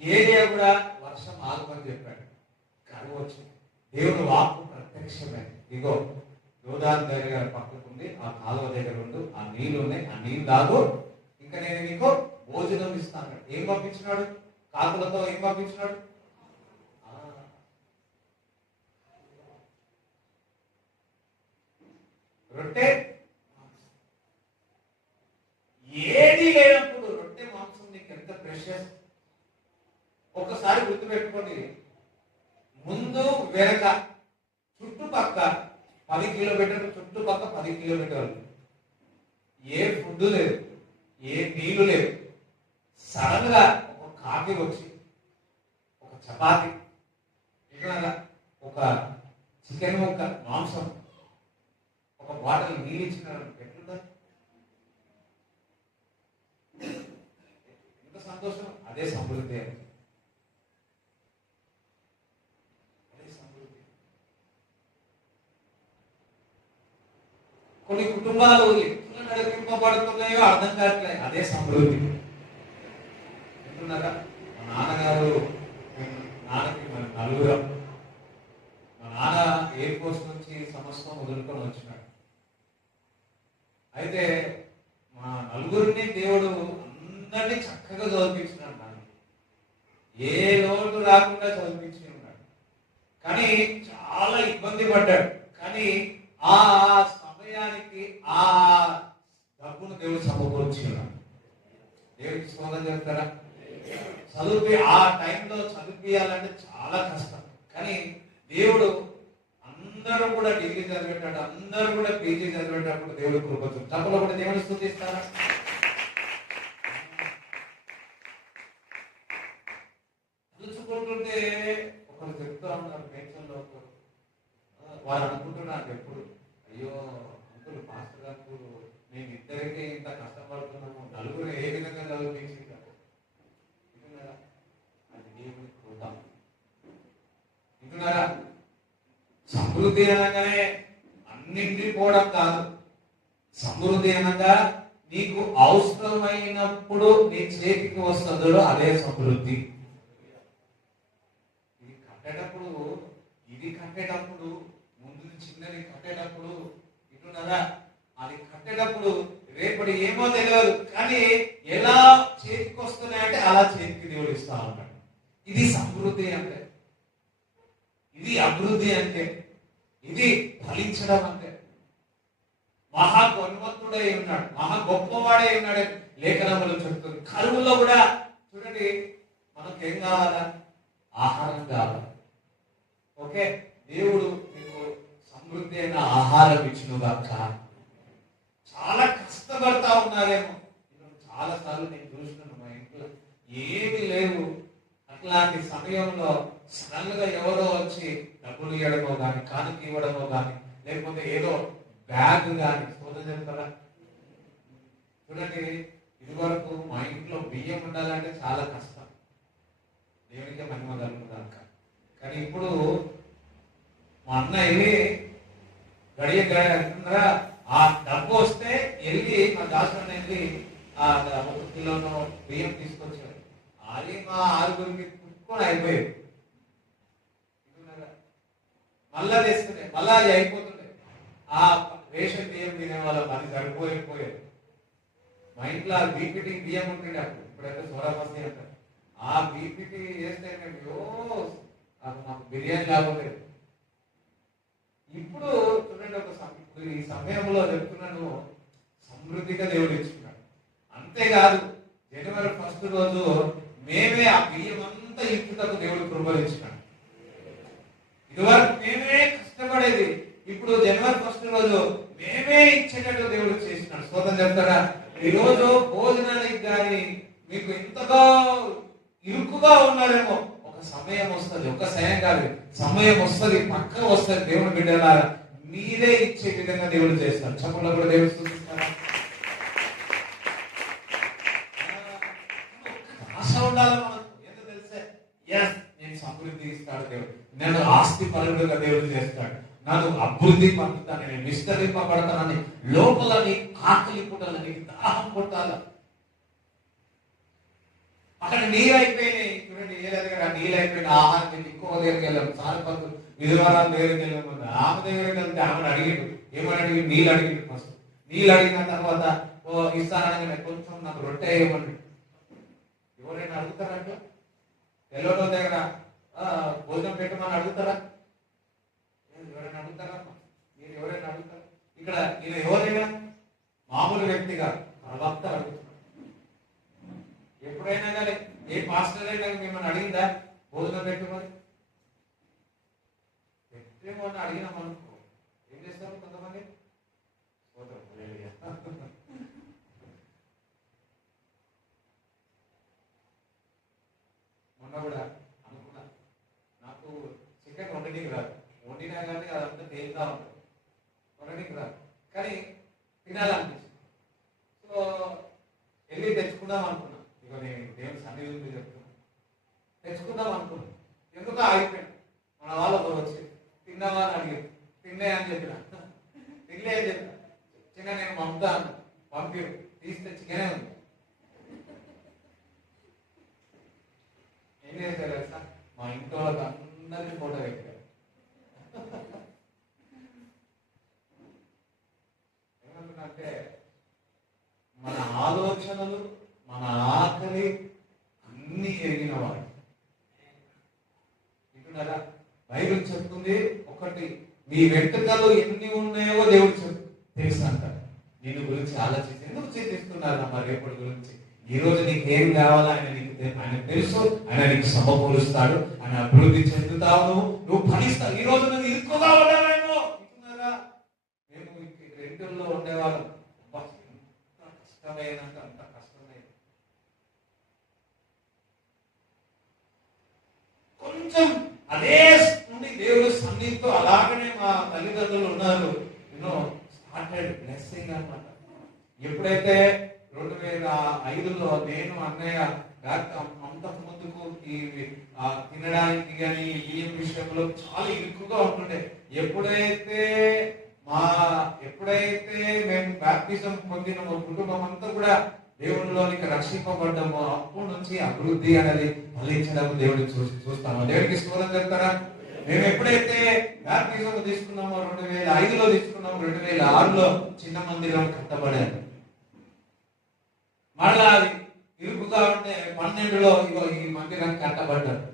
ఏరియా కూడా వర్షం ఆగమని చెప్పాడు, కరువు వచ్చింది. దేవుడు వాక్కు ప్రత్యక్షమైంది. ఇగో యోర్దాను దగ్గర పక్కకు ఉంది, ఆ కాలువ దగ్గర ఉండు, ఆ నీళ్లు ఉన్నాయి, ఆ నీళ్లు తాగు, ఇంకా నేను నీకు భోజనం ఇస్తాను. ఏం పంపించినాడు? కాకులతో ఏం పంపించినాడు? రొట్టె. ఏది లేనప్పుడు రొట్టె మాంసం నీకు ఎంత ప్రెషస్. ఒకసారి గుర్తుపెట్టుకోండి, ముందు వెనక చుట్టుపక్క 10 కిలోమీటర్లు, చుట్టుపక్క 10 కిలోమీటర్లు ఏ ఫుడ్ లేదు, ఏ నీళ్లు లేదు. సడన్ గా ఒక కాకి వచ్చి ఒక చపాతి, ఒక చికెన్ ముక్క మాంసం, ఒక బాటిల్ నీళ్ళు ఇచ్చినారు, ఎట్లుంటుంది? ఎంత సంతోషం! అదే సమృద్ధి. కొన్ని కుటుంబాలు ఎట్లా నడిపింపబడుతున్నాయో అర్థం కావట్లేదు. అదే సమృద్ధి. వింటున్నారా? మా నాన్నగారు, నాన్నకి మన నలుగురం. మా నాన్న ఎయిర్ ఫోర్స్ నుంచి సమస్తం వదులుకొని వచ్చినాడు. అయితే మా నలుగురిని దేవుడు అందరినీ చక్కగా చదివించినాడు. ఏ లోటు రాకుండా చదివించి ఉన్నాడు. కానీ చాలా ఇబ్బంది పడ్డాడు. కానీ ఆ సమయానికి ఆ డబ్బును దేవుడు సమకూర్చి ఉన్నాడు. దేవుడికి స్తోత్రం చెప్తారా? చదివి ఆ టైంలో చదివియాలంటే చాలా కష్టం. కానీ దేవుడు అందరూ కూడా డిగ్రీ చదివేటప్పుడు, అందరూ కూడా పీజీ చదివేటప్పుడు దేవుడు కృపచ్చు. తప్పలో కూడా దేవుడు స్తుతిస్తారా? చూసుకుంటుంటే ఒకరు చెప్తా ఉన్నారు పేషన్లో, వారు అనుకుంటున్నారు ఎప్పుడు, అయ్యో అంకులు పాస్టర్ గారు మేము ఇద్దరికి ఇంత కష్టపడుతున్నాము, నలుగురు ఏ విధంగా చదివించి. అది దేవుని కృప. వింటున్నారా? సమృద్ధి అనగానే అన్నింటి పోవడం కాదు. సమృద్ధి అనగా నీకు అవసరమైనప్పుడు నీ చేతికి వస్తుందో అదే సమృద్ధి. ఇది కట్టేటప్పుడు ముందు చిన్నది కట్టేటప్పుడు ఇటున్నారా, అది కట్టేటప్పుడు రేపటి ఏమో తెలియదు, కానీ ఎలా చేతికి వస్తున్నాయంటే అలా చేతికి దేవుడు ఇస్తా ఉన్నాడు. ఇది సమృద్ధి అంటే, ఇది అభివృద్ధి అంటే, ఇది ఫలించడం అంటే. మహా గుణవంతుడై ఉన్నాడు, మహా గొప్పవాడై ఉన్నాడు లేఖనములు చెప్తుంది. కరువులో కూడా చూడండి, మనకేం కావాలా? ఆహారం కావాలి. ఓకే, దేవుడు మీకు సమృద్ధి అయిన ఆహారం ఇచ్చినగాక. చాలా కష్టపడతా ఉన్నారేమో. చాలా సార్లు నేను చూసినాను, మా ఇంట్లో ఏమి లేవు, అట్లాంటి సమయంలో సడన్ గా ఎవరో వచ్చి డబ్బులు ఇవ్వడమో కానీ, కానుక ఇవ్వడమో కానీ, లేకపోతే ఏదో బ్యాగ్ కానీ. సోదరు చెప్తారా? చూడండి, ఇదివరకు మా ఇంట్లో బియ్యం ఉండాలంటే చాలా కష్టం, దేవునికే మహిమ కలుగుతాక. కానీ ఇప్పుడు మా అన్న వెళ్ళి గడియ ఆ డబ్బు వస్తే వెళ్ళి మా దాసుని వెళ్ళి ఆ 1 కిలోను బియ్యం తీసుకొచ్చారు. అది మా 6గురికి కుట్టుకొని అయిపోయాడు. మళ్ళా తెస్తుండే, మళ్ళా అది అయిపోతుండే. ఆ రేషన్ బియ్యం తినే వాళ్ళం అది సరిపోయిపోయేది. మా ఇంట్లో బీపీటీ బియ్యం ఉంటుండే అప్పుడు, ఇప్పుడైతే సోడాపస్తి అంటారు. ఆ బీపీటీ చేస్తే అది మాకు బిర్యానీ లాగలేదు. ఇప్పుడు చూడండి, ఈ సమయంలో చెప్తున్నాను, సమృద్ధిగా దేవుడు ఇచ్చుకున్నాడు. అంతేకాదు, జనవరి 1 రోజు మేమే ఆ బియ్యం అంతా ఇచ్చుటకు దేవుడు కృపలిచ్చినాడు. ఇదివరకు మేమే కష్టపడేది, ఇప్పుడు జనవరి 1 రోజు మేమే ఇచ్చేటట్టు దేవుడు చేసినాడు. స్తోత్రం చెప్తారా? ఈ రోజు భోజనానికి కానీ మీకు ఎంతగా ఇరుకుగా ఉన్నారేమో, ఒక సమయం వస్తుంది, ఒక సమయం వస్తుంది, పక్కన వస్తుంది. దేవుని బిడ్డలారా మీరే ఇచ్చే విధంగా దేవుడు చేస్తాడు. చెప్పండి కూడా దేవుడు చూపిస్తారా? ఆశ ఉండాలి మనకు. ఎందుకు తెలిసే నేను సమృద్ధి ఇస్తాడు దేవుడు, నేను ఆస్తి పరుడుగా దేవుడు చేస్తాడు, నాకు అభివృద్ధి పొందుతాను, నేను విస్తరింపబడతానని లోపల నీ ఆకలి పుట్టాలి, నీకు దాహం పుట్టాల. అక్కడ నీళ్ళు అయిపోయినాయి చూడండి, నీళ్ళు అయిపోయిన ఆహారం తిని ఇంకో దగ్గరికి వెళ్ళాము. సారపత్తు విధవరాల దగ్గరికి వెళ్ళాము. ఆమె దగ్గరికి వెళ్తే ఆమెను అడిగిండు. ఏమని అడిగి? నీళ్ళు అడిగిండు. ఫస్ట్ నీళ్ళు అడిగిన తర్వాత ఇస్తానని కొంచెం నాకు రొట్టె వేయమని. ఎవరైనా అడుగుతారంట? తెల్లవాళ్ళ దగ్గర భోజనం పెట్టమని అడుగుతారా? ఎవరైనా అడుగుతారా? మీరు ఎవరైనా అడుగుతారా? ఇక్కడ ఈయన ఎవరైనా మామూలు వ్యక్తిగా ప్రవక్త అడుగుతున్నారు. ఎప్పుడైనా కానీ ఏ పాస్టర్ అయినా మిమ్మల్ని అడిగిందా భోజనం పెట్టమని? పెట్టేమని అడిగినాం అనుకో, ఏం చేస్తారు కొంతమంది? మొన్న కూడా అనుకున్నా, నాకు చికెన్ వండడానికి రాదు, వండినా కానీ అదంతా తేలిగా ఉంటుంది, వండడానికి రాదు, కానీ తినాలనిపించింది. సో వెళ్ళి తెచ్చుకుందాం అనుకున్నా. ఇక నేను దేవుని సన్నిధి చెప్తున్నా, తెచ్చుకుందాం అనుకున్నా. ఎందుకు ఆగిపోయాను. మన వాళ్ళ వచ్చి తిన్నావా అని అడిగారు. తిన్నే అని చెప్పిన. తినలే అని చెప్పిన. చిన్న నేను పంపుతా అన్న. పంపిరు తీస్తే చికెనే ఉంది. ఏం చేశారు సార్? మా ఇంట్లో అందరినీ ఫోటో పెట్టారు. ఏమంటున్నారంటే మన ఆలోచనలు, మన ఆకలి అన్ని ఎరిగిన వాడు. వింటున్నారా? బైబిల్ చెప్తుంది ఒకటి, మీ వెంట్రుకలు ఎన్ని ఉన్నాయో దేవుడు తెలుసు అంటారు. నేను గురించి ఆలోచించి ఎందుకు చింతిస్తున్నారు అమ్మ రేపటి గురించి? ఈ రోజు నీకు ఏం కావాలో ఆయన తెలుసు. ఆయన నీకు సమకూరుస్తాడు, ఆయన అభివృద్ధి చెందుతావు, నువ్వు ఫలిస్తావు. ఈ రోజు నువ్వు ఇరుక్కుగా ఉండవేమో. మేము రెండుల్లో ఉండేవాళ్ళం. కష్టమైనంత అంత కష్టమైంది. కొంచెం అదే నుండి దేవుడు సన్నిధితో అలాగనే మా తల్లిదండ్రులు ఉన్నారు. స్టార్టెడ్ బ్లెస్సింగ్ అన్నమాట. ఎప్పుడైతే 2005లో నేను అన్నయ్య అంతకు ముందుకు ఈ తినడానికి కానీ ఈ విషయంలో చాలా ఇరుకుగా ఉంటుండే. ఎప్పుడైతే మేము బాప్టిజం పొందిన కుటుంబం అంతా కూడా దేవుడిలోనికి రక్షింపబడ్డామో అప్పటి నుంచి అభివృద్ధి అనేది ఫలించడం దేవుడు చూస్తాము. దేవుడికి స్తోత్రం చెప్తారా? మేము ఎప్పుడైతే బాప్టిజం తీసుకున్నామో 2005లో తీసుకున్నాము, 2006లో చిన్న మందిరం కట్టబడారు. మళ్ళా అది ఇరుకుగా ఉంటే 12లో ఈ మందిరం కట్టబడ్డారు.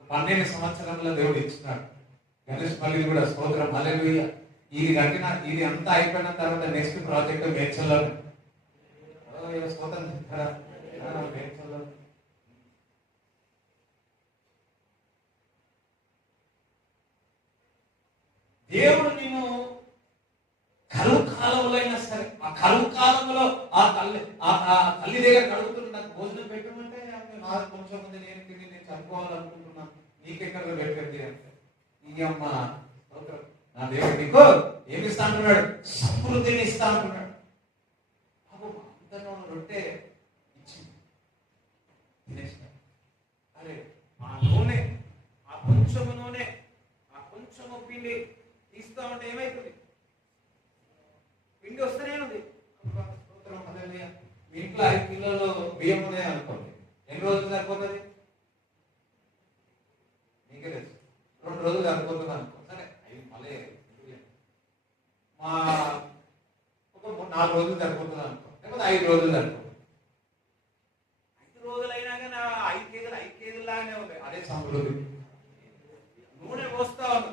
12 సంవత్సరంలో దేవుడు ఇచ్చినాడు. గణేష్ మళ్ళీ కూడా స్తోత్రం హల్లెలూయా. ఇది అంతా అయిపోయిన తర్వాత నెక్స్ట్ ప్రాజెక్ట్ మేడ్చల్లో. స్తోత్రం చెప్తారా? మేడ్చల్లో దేవుడు నేను కరువు కాలంలో అయినా సరే, ఆ కరువు కాలంలో ఆ తల్లి దగ్గర కడుగుతున్న నాకు భోజనం పెట్టమంటే నాకు కొంచెం మంది నేను తిని నేను చదువుకోవాలనుకుంటున్నాను, నీకెక్కడ పెట్టండి అంటే ఈ అమ్మ నా దేవుడు నీకు ఏమి ఇస్తా అంటున్నాడు? సమృద్ధిని ఇస్తా అంటున్నాడు. అంత రొట్టె ఇచ్చింది, తినేసినాడు. అరే ఆ నూనె, ఆ కొంచెము నూనె, ఆ కొంచెము పిండి తీస్తా ఉంటే ఏమైతుంది? పిండి వస్తూనే ఉంది. మీ ఇంట్లో 5 కిలోలు బియ్యం ఉన్నాయి అనుకోండి, ఎన్ని రోజులు సరిపోతుంది? మీకే తెలుసు. 2 రోజులు సరిపోతుంది అనుకో. సరే మళ్ళీ ఒక 4 రోజులు సరిపోతుంది అనుకో, లేకపోతే 5 రోజులు సరిపోతుంది. 5 రోజులైనా కానీ 5 కేజీలు లాగానే ఉంటాయి. అదే సమృద్ధి. నూనె పోస్తా ఉంది.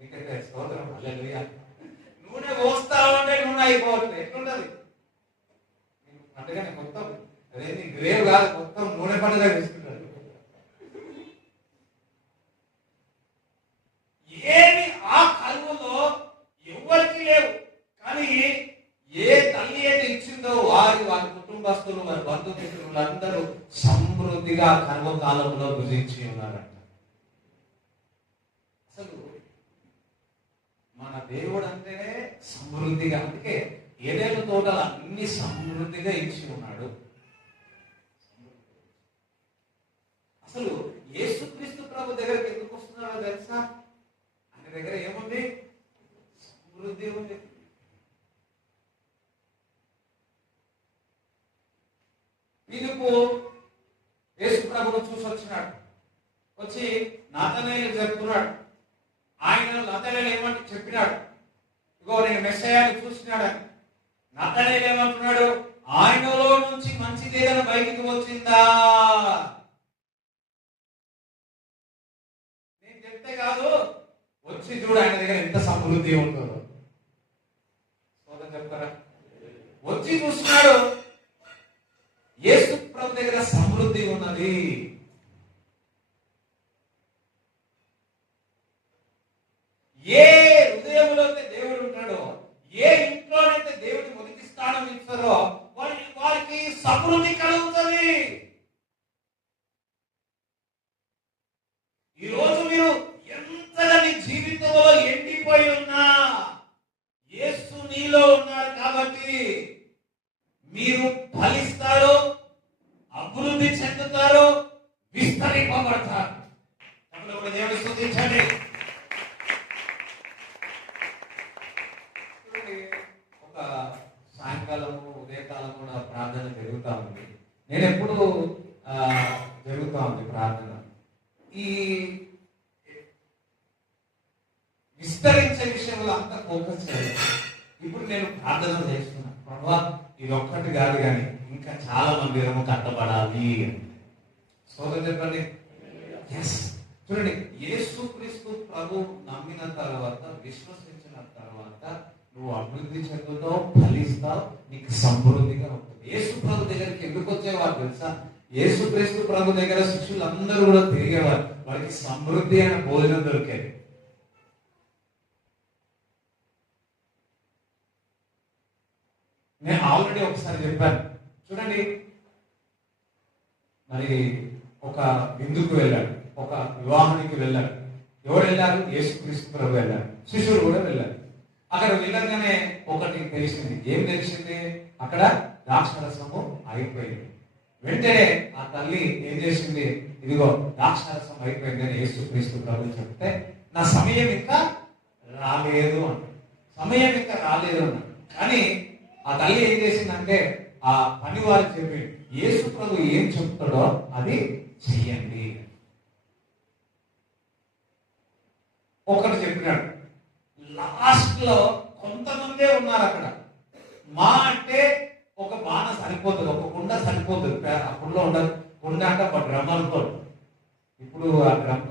మీకైతే స్తోత్రం హల్లెలూయా. నూనె పోస్తా ఉంటే నూనె అయిపోతుంది. ఎట్లుంటది? అందుకని మొత్తం అదేంటి గ్రేవ్ కాదు, మొత్తం నూనె పండుగ తీసుకుంటారు. ఏమి ఆ కరువు సమృద్ధిగా కర్మకాలంలో భుజించి ఉన్నారంట. అసలు మన దేవుడు అంటేనే సమృద్ధిగా, అందుకే ఏదైనా తోటలు అన్ని సమృద్ధిగా ఇచ్చి ఉన్నాడు. అసలు యేసుక్రీస్తు ప్రభు దగ్గరికి ఎందుకు వస్తున్నాడో తెలుసా? ఆయన దగ్గర ఏముంది? సమృద్ధి ఉంది. ఫిలిప్పు యేసు ప్రభును చూసి వచ్చినాడు. వచ్చి నాతనయేలు చెప్తున్నాడు. ఆయన నాతనయేలు ఏమంటే చెప్పినాడు, ఇగో నేను మెస్సయ్యను చూసినాడని. నాతనయేలు ఏమంటున్నాడు? ఆయనలో నుంచి మంచిది ఏదైనా బయటికి వచ్చిందా? నేను చెప్తే కాదు, వచ్చి చూడు ఆయన దగ్గర ఎంత సమృద్ధి ఉంటుందో. సోదరు చెప్తారా? వచ్చి చూస్తున్నాడు, యేసు ప్రభు దగ్గర సమృద్ధి ఉన్నది. ఏ హృదయంలో అయితే దేవుడు ఉంటాడో, ఏ ఇంట్లోనైతే దేవుడి మొదటి స్థానం ఇస్తారో వారికి సమృద్ధి కలుగుతుంది. ఈరోజు మీరు ఎంతగా మీ జీవితంలో ఎండిపోయి ఉన్నా యేసు నీలో ఉన్నారు కాబట్టి మీరు ఫలిస్తారు, అభివృద్ధి చెందుతారు, విస్తరింపబడతారు. అప్పుడు దేవుని స్తుతించండి. ఒక సాయంకాలము ఉదయకాలం కూడా ప్రార్థన జరుగుతూ ఉంది. నేను ఎప్పుడు జరుగుతూ ఉంది ప్రార్థన. ఈ విస్తరించే విషయంలో అంత ఫోకస్ చేయాలి. ఇప్పుడు నేను ప్రార్థన చేస్తున్నా, ప్రభువా ఇది ఒక్కటి కాదు కానీ ఇంకా చాలా మందిరము కట్టబడాలి. సోదరు చెప్పండి. చూడండి, యేసుక్రీస్తు ప్రభు నమ్మిన తర్వాత, విశ్వసించిన తర్వాత నువ్వు అభివృద్ధి చెందుతావు, ఫలిస్తావు, నీకు సమృద్ధిగా ఉంటుంది. యేసు ప్రభు దగ్గరికి ఎందుకు వచ్చేవారు తెలుసా? యేసుక్రీస్తు ప్రభు దగ్గర శిష్యులందరూ కూడా తిరిగేవారు. వారికి సమృద్ధి అయిన భోజనం దొరికేది. నేను ఆల్రెడీ ఒకసారి చెప్పాను. చూడండి, మరి ఒక విందుకు వెళ్ళాడు, ఒక వివాహానికి వెళ్ళాడు. ఎవరు వెళ్ళారు? యేసుక్రీస్తు ప్రభు వెళ్ళారు, శిష్యులు కూడా వెళ్ళారు. అక్కడ వెళ్ళగానే ఒకటి తెలిసింది. ఏం తెలిసింది? అక్కడ ద్రాక్షరసము అయిపోయింది. వెంటనే ఆ తల్లి ఏం చేసింది? ఇదిగో ద్రాక్షరసం అయిపోయింది అని యేసుక్రీస్తు ప్రభు చెప్తే, నా సమయం ఇంకా రాలేదు అన్నాడు. సమయం ఇంకా రాలేదు అన్నాడు. కానీ ఆ తల్లి ఏం చేసిందంటే, ఆ పని వారు చెప్పి యేసు ప్రభు ఏం చెప్తాడో అది చెయ్యండి. ఒకటి చెప్పినాడు. లాస్ట్ లో కొంతమందే ఉన్నారు అక్కడ. మా అంటే ఒక బాణ సరిపోతుంది, ఒక కుండ సరిపోతుంది. ఆ కుండలో ఉండదు. కుండ అంటే ఒక డ్రమ్ అనుకో. ఇప్పుడు ఆ డ్రమ్,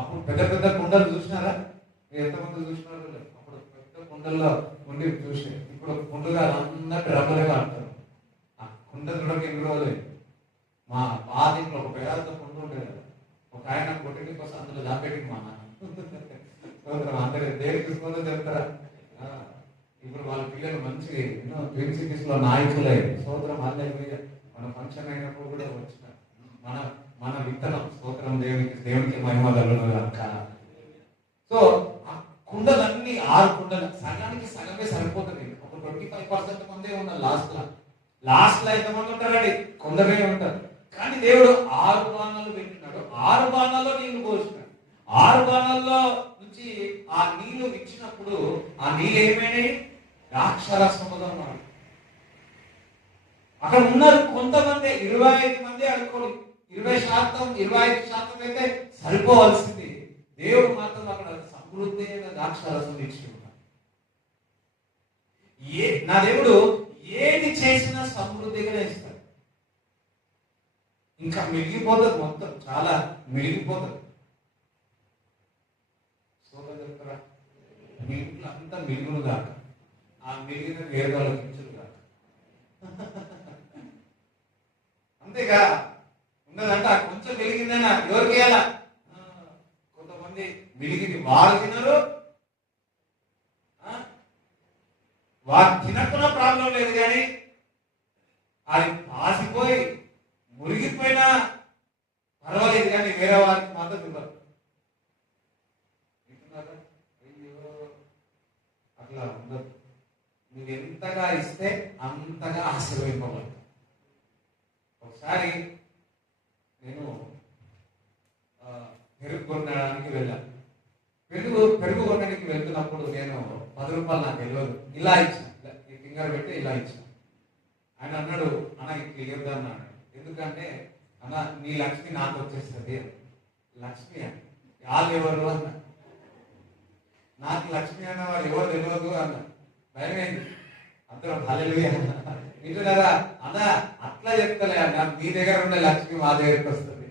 అప్పుడు పెద్ద పెద్ద కుండలు చూసినారా? ఎంతమంది చూసినారు? అప్పుడు పెద్ద కుండల్లో ఉండి చూసి, ఇప్పుడు కుండగా అందరూ డ్రమ్ములే వాడతారు. ఆ కుండ చూడక ఎన్ని రోజులు. మా పాతింట్లో ఒక పెద్ద కుండ ఉండేది కదా, ఒక ఆయన కొట్టింటి కోసం అందులో దాపెట్టి మా అందరూ దేనికి తీసుకుందో చెప్తారా? ఇప్పుడు వాళ్ళ పిల్లలు మంచి ఎన్నో ట్విన్ సిటీస్ లో నాయకులే. స్తోత్రం హల్లెలూయా. మన ఫంక్షన్ అయినప్పుడు కూడా వచ్చిన మన విత్తనం. స్తోత్రం దేవునికి మహిమ కలుగును గాక. సో ఆ కుండలన్నీ 6 కుండలు, సగానికి సగమే సరిపోతుంది. ఒక 25% మందే ఉన్నారు లాస్ట్ లో ఎంతమంది ఉంటారండి? కొందరే ఉంటారు. కానీ దేవుడు 6 బాణాలు పెట్టినాడు. 6 బాణాల్లో నీళ్లు పోసినాడు. 6 బాణాల్లో నుంచి ఆ నీళ్లు ఇచ్చినప్పుడు ఆ నీళ్ళు ఏమైనాయి? ద్రాక్షరసముగా మారు. అక్కడ ఉన్నారు కొంతమంది, 25 మంది అనుకోండి. 25% అయితే సరిపోవాల్సింది. దేవుడు మాత్రం అక్కడ సమృద్ధి అయిన ద్రాక్షరసం ఇచ్చి ఉన్నాడు. నా దేవుడు ఏది చేసినా సమృద్ధిగానే ఇస్తాడు. ఇంకా మిగిలిపోతుంది, మొత్తం చాలా మిగిలిపోతుంది. చెప్తారా? మీ ఇంట్లో అంతా మిగులు కాక, ఆ మిగిలిన వేరే వాళ్ళకి ఇచ్చులు కాక. అంతేగా ఉన్నదంట. కొంచెం వెలిగిందైనా ఎవరికి వేయాలా? కొంతమంది మిలిగింది వారు తినరు, వారు తినకున్న ప్రాబ్లం లేదు, కానీ అది పాసిపోయి మురిగిపోయినా పర్వాలేదు, కానీ వేరే వారికి మాత్రం ఇవ్వరు. అయ్యో, అట్లా ఉండదు. నువ్వు ఎంతగా ఇస్తే అంతగా ఆశీర్వదింపబడతావు. ఒకసారి నేను పెరుగు కొనడానికి వెళ్ళాను. పెరుగు కొనడానికి వెళ్తున్నప్పుడు నేను 10 రూపాయలు నాకు తెలియదు, ఇలా ఇచ్చిన, ఈ ఫింగర్ పెట్టి ఇలా ఇచ్చిన. ఆయన అన్నాడు, అన్న ఇది ఇవ్వద్దు అన్నాడు. ఎందుకంటే అన్న నీ లక్ష్మి నాకు వచ్చేస్తుంది. లక్ష్మి అని వాళ్ళు ఎవరు అన్న, నాకు లక్ష్మి అన్న వాడు ఎవరు తెలియదు అన్న. భయమైంది. అందరూ హల్లెలూయా వింటున్నారా? అన్న అట్లా చెప్తలే అన్న, మీ దగ్గర ఉండే లక్ష్మి మా దగ్గరికి వస్తుంది.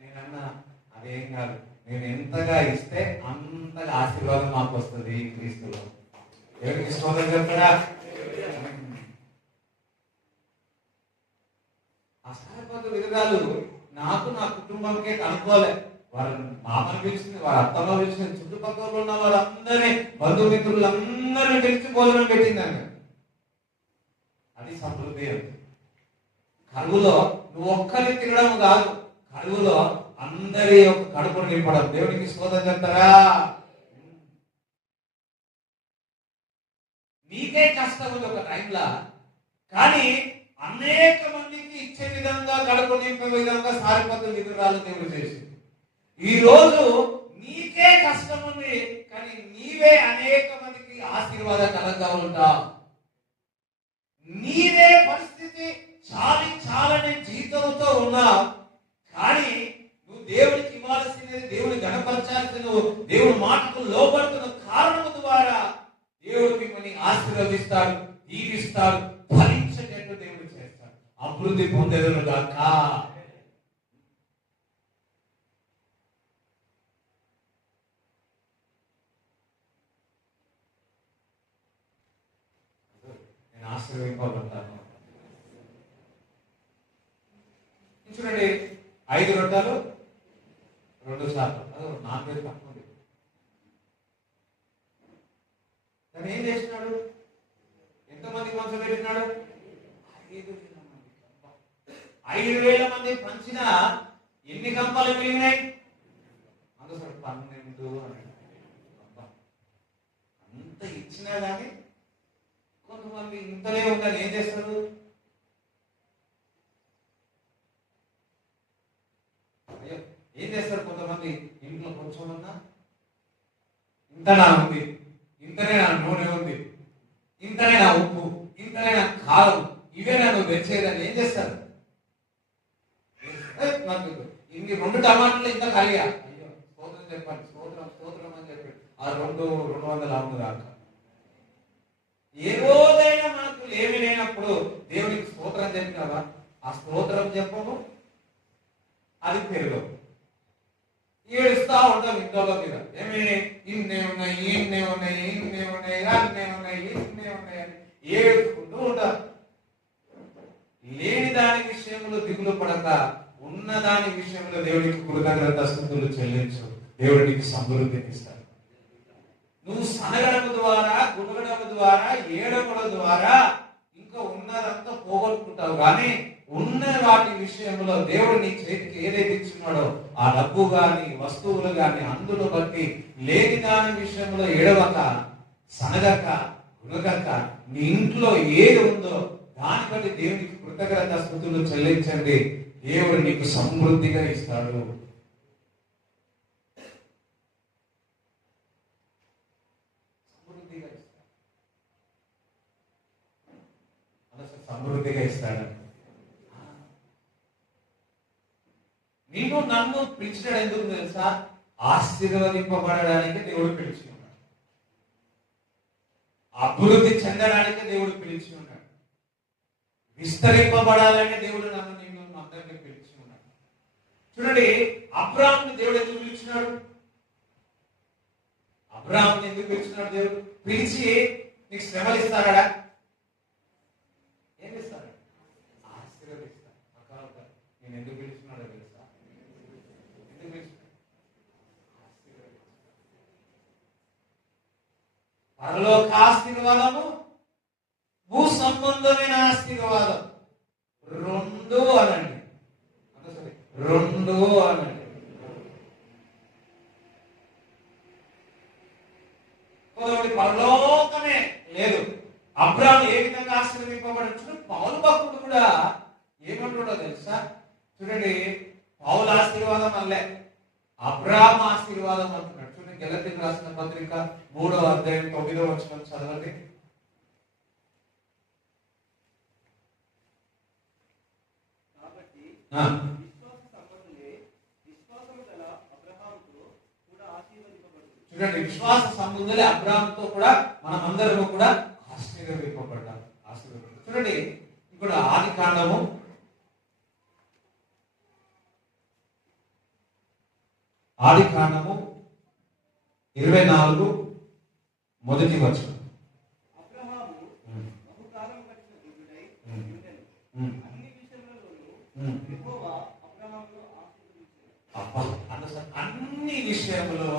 నేనన్నా అదేం కాదు, నేను ఎంతగా ఇస్తే అంతగా ఆశీర్వాదం మాకు వస్తుంది క్రీస్తులో. ఎవరికి స్తోత్రం చెప్తారా? అసహపద విధురాలు నాకు నా కుటుంబంకే కనుక్కోలే. వారు మామను పిలిచింది, వారి అత్తమ్మ పిలిచింది, చుట్టుపక్కల ఉన్న వాళ్ళందరినీ బంధుమిత్రులందరినీ పిలిచి భోజనం పెట్టిందని. అది సమృద్ధి. కరువులో నువ్వు ఒక్కరిని తినడం కాదు, కరువులో అందరి యొక్క కడుపును నింపడం. దేవునికి స్తోత్రం చెప్తారా? నీకే కష్టం ఉంది ఒక టైంలో, కానీ అనేక మందికి ఇచ్చే విధంగా కడుపు నింపే విధంగా సారిపత్ర విధురాలు దేవుడు చేసింది. ఈ రోజు నీకే కష్టం ఉంది, కానీ నీవే అనేక మందికి ఆశీర్వాదకరంగా ఉంటావు. నీవే పరిస్థితి చాలని జీవితంతో ఉన్నావు, కానీ నువ్వు దేవునికి ఇవ్వాల్సినది, దేవుని గణపరచాల్సిన, నువ్వు దేవుని మాటకు లోబడుతున్న కారణం ద్వారా దేవుడు మిమ్మల్ని ఆశీర్వదిస్తాడు, దీవిస్తాడు, ఫలించేటట్టు దేవుడు చేస్తాడు, అభివృద్ధి పొందేదను గాక. నేను ఆశీర్వదింపబడతాను. చూడండి, 5 రొట్టెలు 2 సార్లు, అది 4 తక్కువ. తను ఏం చేసినాడు? ఎంతమందికి పంచ పెట్టినాడు? 5,000 మంది. 5,000 మంది పంచిన ఎన్ని గంపలు మిగిలినాయి? అందులో 12 అని. అంత ఇచ్చినా కానీ కొంతమంది ఇంతలే ఉందని ఏం చేస్తారు? అయ్యో, ఏం చేస్తారు? కొంతమంది ఇంట్లో కొంచెం ఉన్నా ఇంతనా ఉంది, ఇంతనే నా నూనె ఉంది, ఇంతనే నా ఉప్పు, ఇంతనే నా కారం, ఇవే నన్ను తెచ్చేదని ఏం చేస్తారు? నాకు ఇన్ని 2 టమాటాలు ఇంత కలిగా, అయ్యో స్తోత్రం చెప్పండి, స్తోత్రం అని చెప్పి ఆ 200 అవును దాకా. ఏ రోజైనా మనకు ఏమి లేనప్పుడు దేవునికి స్తోత్రం చెప్పినావా? ఆ స్తోత్రం చెప్పము, అది పెరుగవు. ఏడుస్తా ఉంటాం ఇంట్లో మీద, ఏమి ఇన్నే ఉన్నాయి, ఇన్నే ఉన్నాయి, ఇన్నే ఉన్నాయి, అన్నే ఉన్నాయి, ఇన్నే ఉన్నాయి అని ఏడుచుకుంటూ ఉంటాం. లేని దాని విషయంలో దిగులు పడక ఉన్న దాని విషయంలో దేవుడికి కృతజ్ఞతాస్తుతులు చెల్లించు. దేవుడు నీకు సమృద్ధిని ఇస్తాడు. నువ్వు సనగడం ద్వారా, గుడగడం ద్వారా, ఏడవడం ద్వారా ఇంకా ఉన్నదంతా పోగొట్టుకుంటావు, కానీ ఉన్న వాటి విషయంలో దేవుడు నీ చేతికి ఏదైతే ఇచ్చినాడో ఆ డబ్బు గాని, వస్తువులు గాని, అందులో బట్టి లేని దాని విషయంలో ఏడవక, సనగక, గుణగక, నీ ఇంట్లో ఏది ఉందో దాన్ని బట్టి దేవునికి కృతజ్ఞతాస్తుతులు చెల్లించండి. దేవుడు నీకు సమృద్ధిగా ఇస్తాడు. సమృద్ధిగా ఇస్తాడు. నిన్ను నన్ను పిలిచినాడు ఎందుకు తెలుసా? ఆశీర్వదింపబడడానికి దేవుడు పిలిచి ఉన్నాడు, అభివృద్ధి చెందడానికి దేవుడు పిలిచి ఉన్నాడు, విస్తరింపబడాలని దేవుడు నన్ను నిన్ను అందరినీ పిలిచి ఉన్నాడు. చూడండి, అబ్రాహాముని దేవుడు ఎందుకు పిలిచినాడు? అబ్రాహాముని ఎందుకు పిలిచినాడు? దేవుడు పిలిచి నీకు శ్రమలు ఇస్తాడా? ఏమి ఇస్తాడు? ఆశీర్వదిస్తాడు. నేను ఎందుకు పిలిచినాడో తెలుసా? ఎందుకు పిలిచినాడు? పరలోక ఆశీర్వాదము, భూ సంబంధమైన ఆశీర్వాదం, 2 రెండు అనండి. కొంతమంది పరలోకమే లేదు. అబ్రాహాము ఏ విధంగా ఆశీర్వదింపబడచ్చు? పౌలు భక్తుడు కూడా ఏమంటున్నాడో తెలుసా? చూడండి, పౌలు ఆశీర్వాదం అల్లే, అబ్రాహాము ఆశీర్వాదం అంటున్నాడు. చూడండి, గలతీయులకు రాసిన పత్రిక 3వ అధ్యాయం 9వ వచనం చదవండి. చూడండి, విశ్వాస సంబంధులే అబ్రాహాముతో కూడా మనమందరము కూడా ఆశీర్వదింపబడ్డాం. చూడండి, ఇప్పుడు ఆది కాండము 24 మొదటి వచనం. అన్ని విషయంలో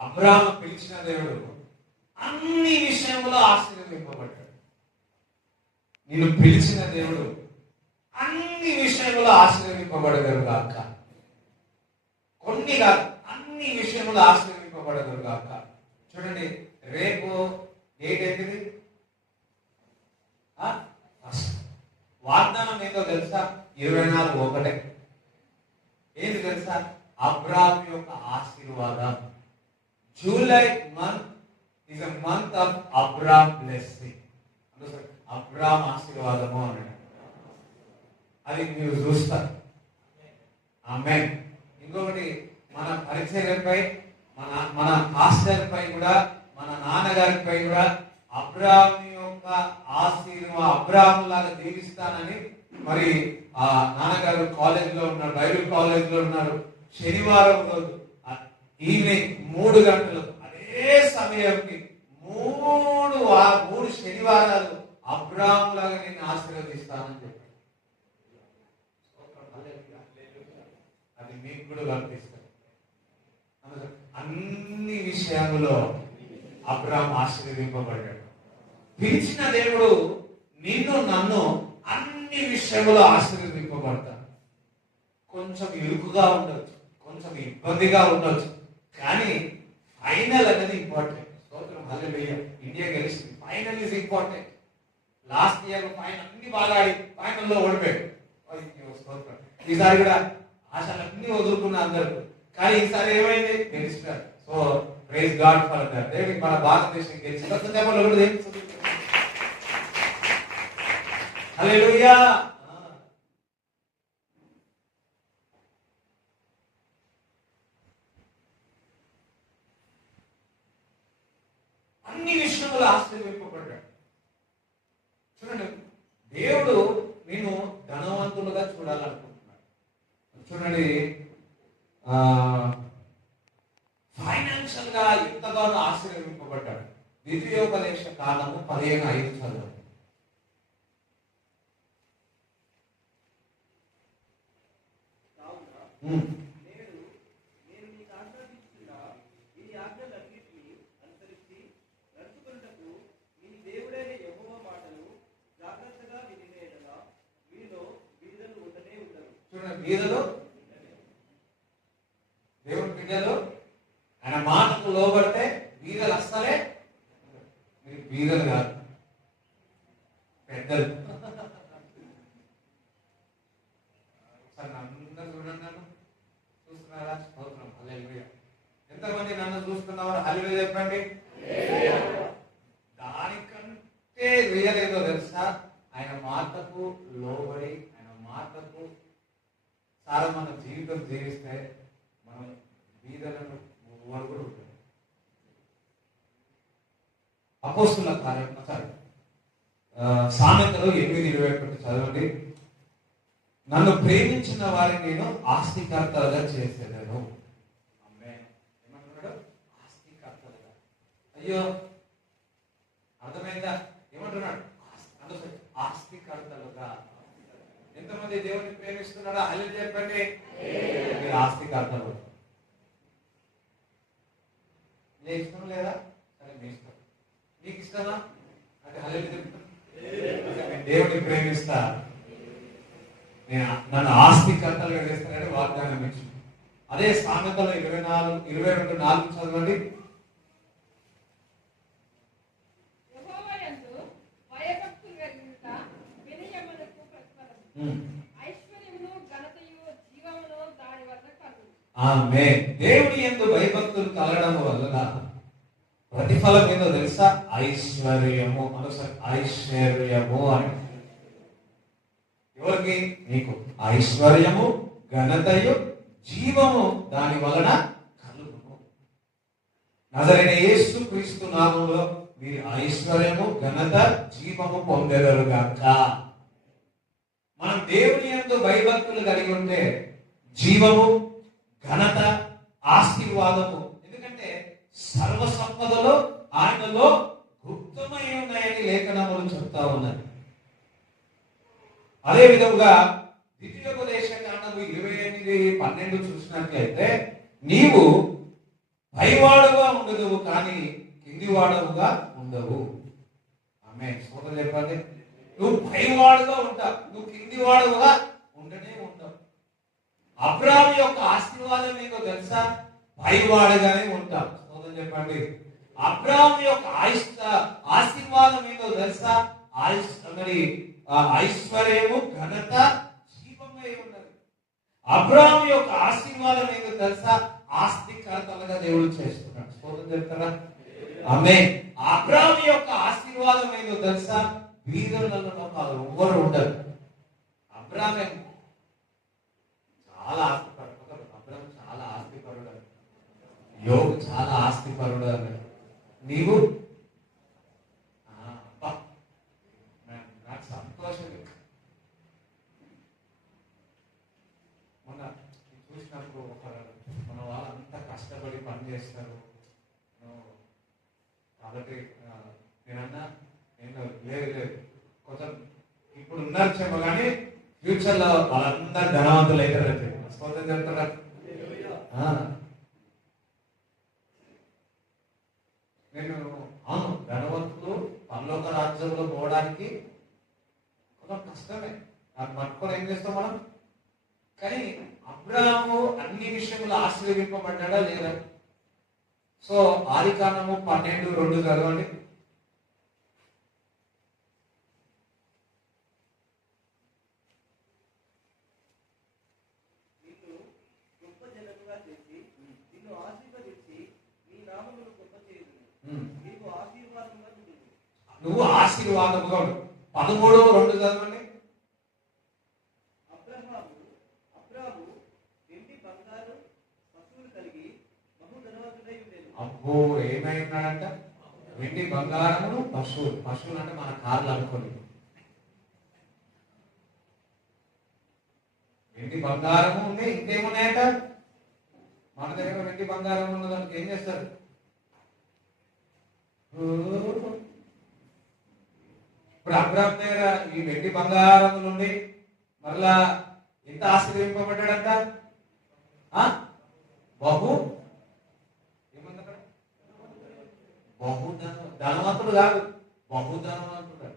అబ్రాహాము పిలిచిన దేవుడు అన్ని విషయంలో ఆశీర్వదింపబడ్డాడు. నిన్ను పిలిచిన దేవుడు అన్ని విషయంలో ఆశీర్వదింపబడగలరు గాక. కొన్ని కాదు, అన్ని విషయంలో ఆశీర్వదింపబడగలరు గాక. చూడండి, రేపు డేట్ ఏంటిది? వాగ్దానం ఏదో తెలుసా? 24:1. ఏంటి తెలుసా? అబ్రాహాము యొక్క ఆశీర్వాదం. July month is a month of Abraham blessing. Abraham ఆశీర్వాదము అన్నాడు. అది మీరు చూస్తారు. ఆమేన్. ఇంకొకటి, మన పరిచర్యపై, మన మాస్టర్ పై కూడా, మన నాన్నగారిపై కూడా అబ్రాహాము యొక్క ఆశీర్వాదం, అబ్రాహాము లాగా దీవిస్తానని మరి ఆ నాన్నగారు కాలేజీలో ఉన్నారు, బైబిల్ కాలేజీలో ఉన్నారు. శనివారం రోజు ఈవినింగ్ 3 గంటలకు అదే సమయంకి 3 శనివారాలు అబ్రాహాము లాగా నేను ఆశీర్వదిస్తానని చెప్పాను. అది మీకు కూడా కనిపిస్తుంది. అన్ని విషయాలలో అబ్రాహాము ఆశీర్వదింపబడ్డాడు. పిలిచిన దేవుడు నిన్ను నన్ను అన్ని విషయంలో ఆశీర్వదింపబడతాడు. కొంచెం ఇరుకుగా ఉండొచ్చు, కొంచెం ఇబ్బందిగా ఉండొచ్చు, కానీ ఫైనల్ అనేది ఇంపార్టెంట్. స్తోత్రం, హల్లెలూయా. ఇండియా గెలిచింది, final is important. Last year final అన్ని బాగా ఆడి ఫైనల్లో ఓడిపోయాడు. స్తోత్రం. ఈసారి కూడా ఆశలన్నీ వదులుకున్న అందరూ, కానీ ఈసారి ఏమైంది? గెలిచినారు. So praise God for that. దేవుడికి మన భారతదేశం గెలిచి హల్లెలూయా. అన్ని విషయంలో ఆశీర్వదింపబడ్డాడు. చూడండి, దేవుడు నేను ధనవంతులుగా చూడాలనుకుంటున్నాడు. చూడండి, ఫైనాన్షియల్ గా ఎంతగానో ఆశీర్వదింపబడ్డాడు. ద్వితీయోపదేశ కాలము 15:5 చదువు. బీదలు, దేవుని బిడ్డలు ఆయన మాటకు లోబడితే బీదలు అస్సలే. మీరు బీదలు కాదు, పెద్దలు. ఒకసారి అందరూ చూడండి, నన్ను చూస్తున్నారా? స్తోత్రం, హల్లెలూయా. ఎంతమంది నన్ను చూస్తున్నవారు హల్లెలూయా చెప్పండి. దానికంటే రియల్ ఏదో తెలుసా? ఆయన మాటకు లోబడి, ఆయన మాటకు చాలా మన జీవితం జీవిస్తే మనం బీదలను కూడా ఉంటుంది. అపోస్తుల కార్యం సామెతలు 8:21 చదవండి. నన్ను ప్రేమించిన వారిని నేను ఆస్తికర్తలుగా చేసేదాను. ఏమంటున్నాడు? ఆస్తికర్తలుగా. అయ్యో, అర్థమైందా? ఏమంటున్నాడు? ఆస్తికర్తలుగా. ఎంతమంది దేవుని ప్రేమిస్తున్నారా? హల్లెలూయా చెప్పండి. మీరు ఆస్తికర్తలు. నీకు ఇష్టం లేదా? సరే, మీ ఇష్టం. నీకు ఇష్టమా? అంటే హల్లెలూయా చెప్తాను. దేవుడిని ప్రేమిస్తా, నేను నన్ను ఆస్తికర్తలుగా చేస్తానని వాగ్దానం ఇచ్చింది. అదే సామెతలో 22:4 చదవండి. యెహోవాయందు భయభక్తులు కలిగియుండుట వినయమునకు ప్రతిఫలము. ఐశ్వర్యమును ఘనతయు జీవమును దాని వలన కలుగు. ఆమేన్. దేవుని యందు భయభక్తులు కలగడం వలన ప్రతిఫలం ఏందో తెలుసా? ఐశ్వర్యము. ఐశ్వర్యము అని ఎవరికి? నీకు. ఐశ్వర్యము, ఘనతయు, జీవము దాని వలన కలుగును. నజరైన యేసు క్రీస్తు నామములో మీరు ఐశ్వర్యము, ఘనత, జీవము పొందెదరుగాక. మనం దేవుని యందు భయభక్తులు కలిగి ఉంటే జీవము, ఘనత, ఆశీర్వాదము, ఎందుకంటే సర్వ సంపదలో ఆయనలో గుప్తమై ఉన్నాయని లేఖనములు చెప్తా ఉన్నది. అదే విధముగా ద్వితీయోపదేశ కాండము 28:12 చూసినట్లయితే నీవు పైవాడుగా ఉండదు కానీ కిందివాడవుగా ఉండవు. ఆమేన్. సోదరులు చెప్పండి, నువ్వు పైవాడుగా ఉంటావు, నువ్వు కిందివాడుగా ఉండనే ఉండవు. అబ్రాహాము యొక్క ఆశీర్వాదం ఏంటో తెలుసా? పైవాడుగానే ఉంటావు. సోదరులు చెప్పండి, అబ్రాహాము యొక్క ఆశీర్వాదం ఏంటో తెలుసా? ఐశ్వర్యము, ఘనత, జీవమై ఉన్నది. అబ్రాహాము యొక్క ఆశీర్వాదం ఏంటో తెలుసా? ఆస్తికర్తలుగా దేవుడు చేస్తున్నాడు. సోదరులు చెప్తారా? ఆమేన్. అబ్రాహాము యొక్క ఆశీర్వాదం ఏంటో తెలుసా? బీదలలో ఎవ్వరు ఉండరు. అబ్రాహాము చాలా ఆస్తిపరుడు. అబ్రాహాము చాలా ఆస్తిపరుడు. యోగు చాలా ఆస్తిపరుడు అన్నాడు. నీవు నాకు సంతోషం. మొన్న చూసినప్పుడు మన వాళ్ళంతా కష్టపడి పని చేస్తారు కాబట్టి నేనన్నా లేదు కొంచెం ఇప్పుడు ఉన్నారేమో కానీ ఫ్యూచర్ లో వాళ్ళందరూ ధనవంతులు అవుతారంటే స్తోత్రం చెప్తారా? నేను అవును, ధనవంతులు పరలోక రాజ్యంలో పోవడానికి కొంచెం కష్టమే. దాన్ని పట్టుకొని ఏం చేస్తాం మనం? కానీ అబ్రాహాము అన్ని విషయంలో ఆశీర్వదింపబడ్డా లేదా? సో ఆదికాండము 12:2 చదవండి. నువ్వు ఆశీర్వాదముగా 13:2 చదవండి. అబ్బో ఏమైనాడంట? వెండి బంగారమును పశువులు అంటే మన కార్లు అనుకోండి. వెండి బంగారము ఉంది, ఇంకేమున్నాయట? మన దగ్గర వెండి బంగారం ఉన్నదానికి ఏం చేస్తారు? ఇప్పుడు అబ్రాహాము దగ్గర ఈ వెండి బంగారం నుండి మరలా ఎంత ఆశీర్వదింపబడ్డాడంట? ధనవంతుడు కాదు, బహుధనవంతుడు.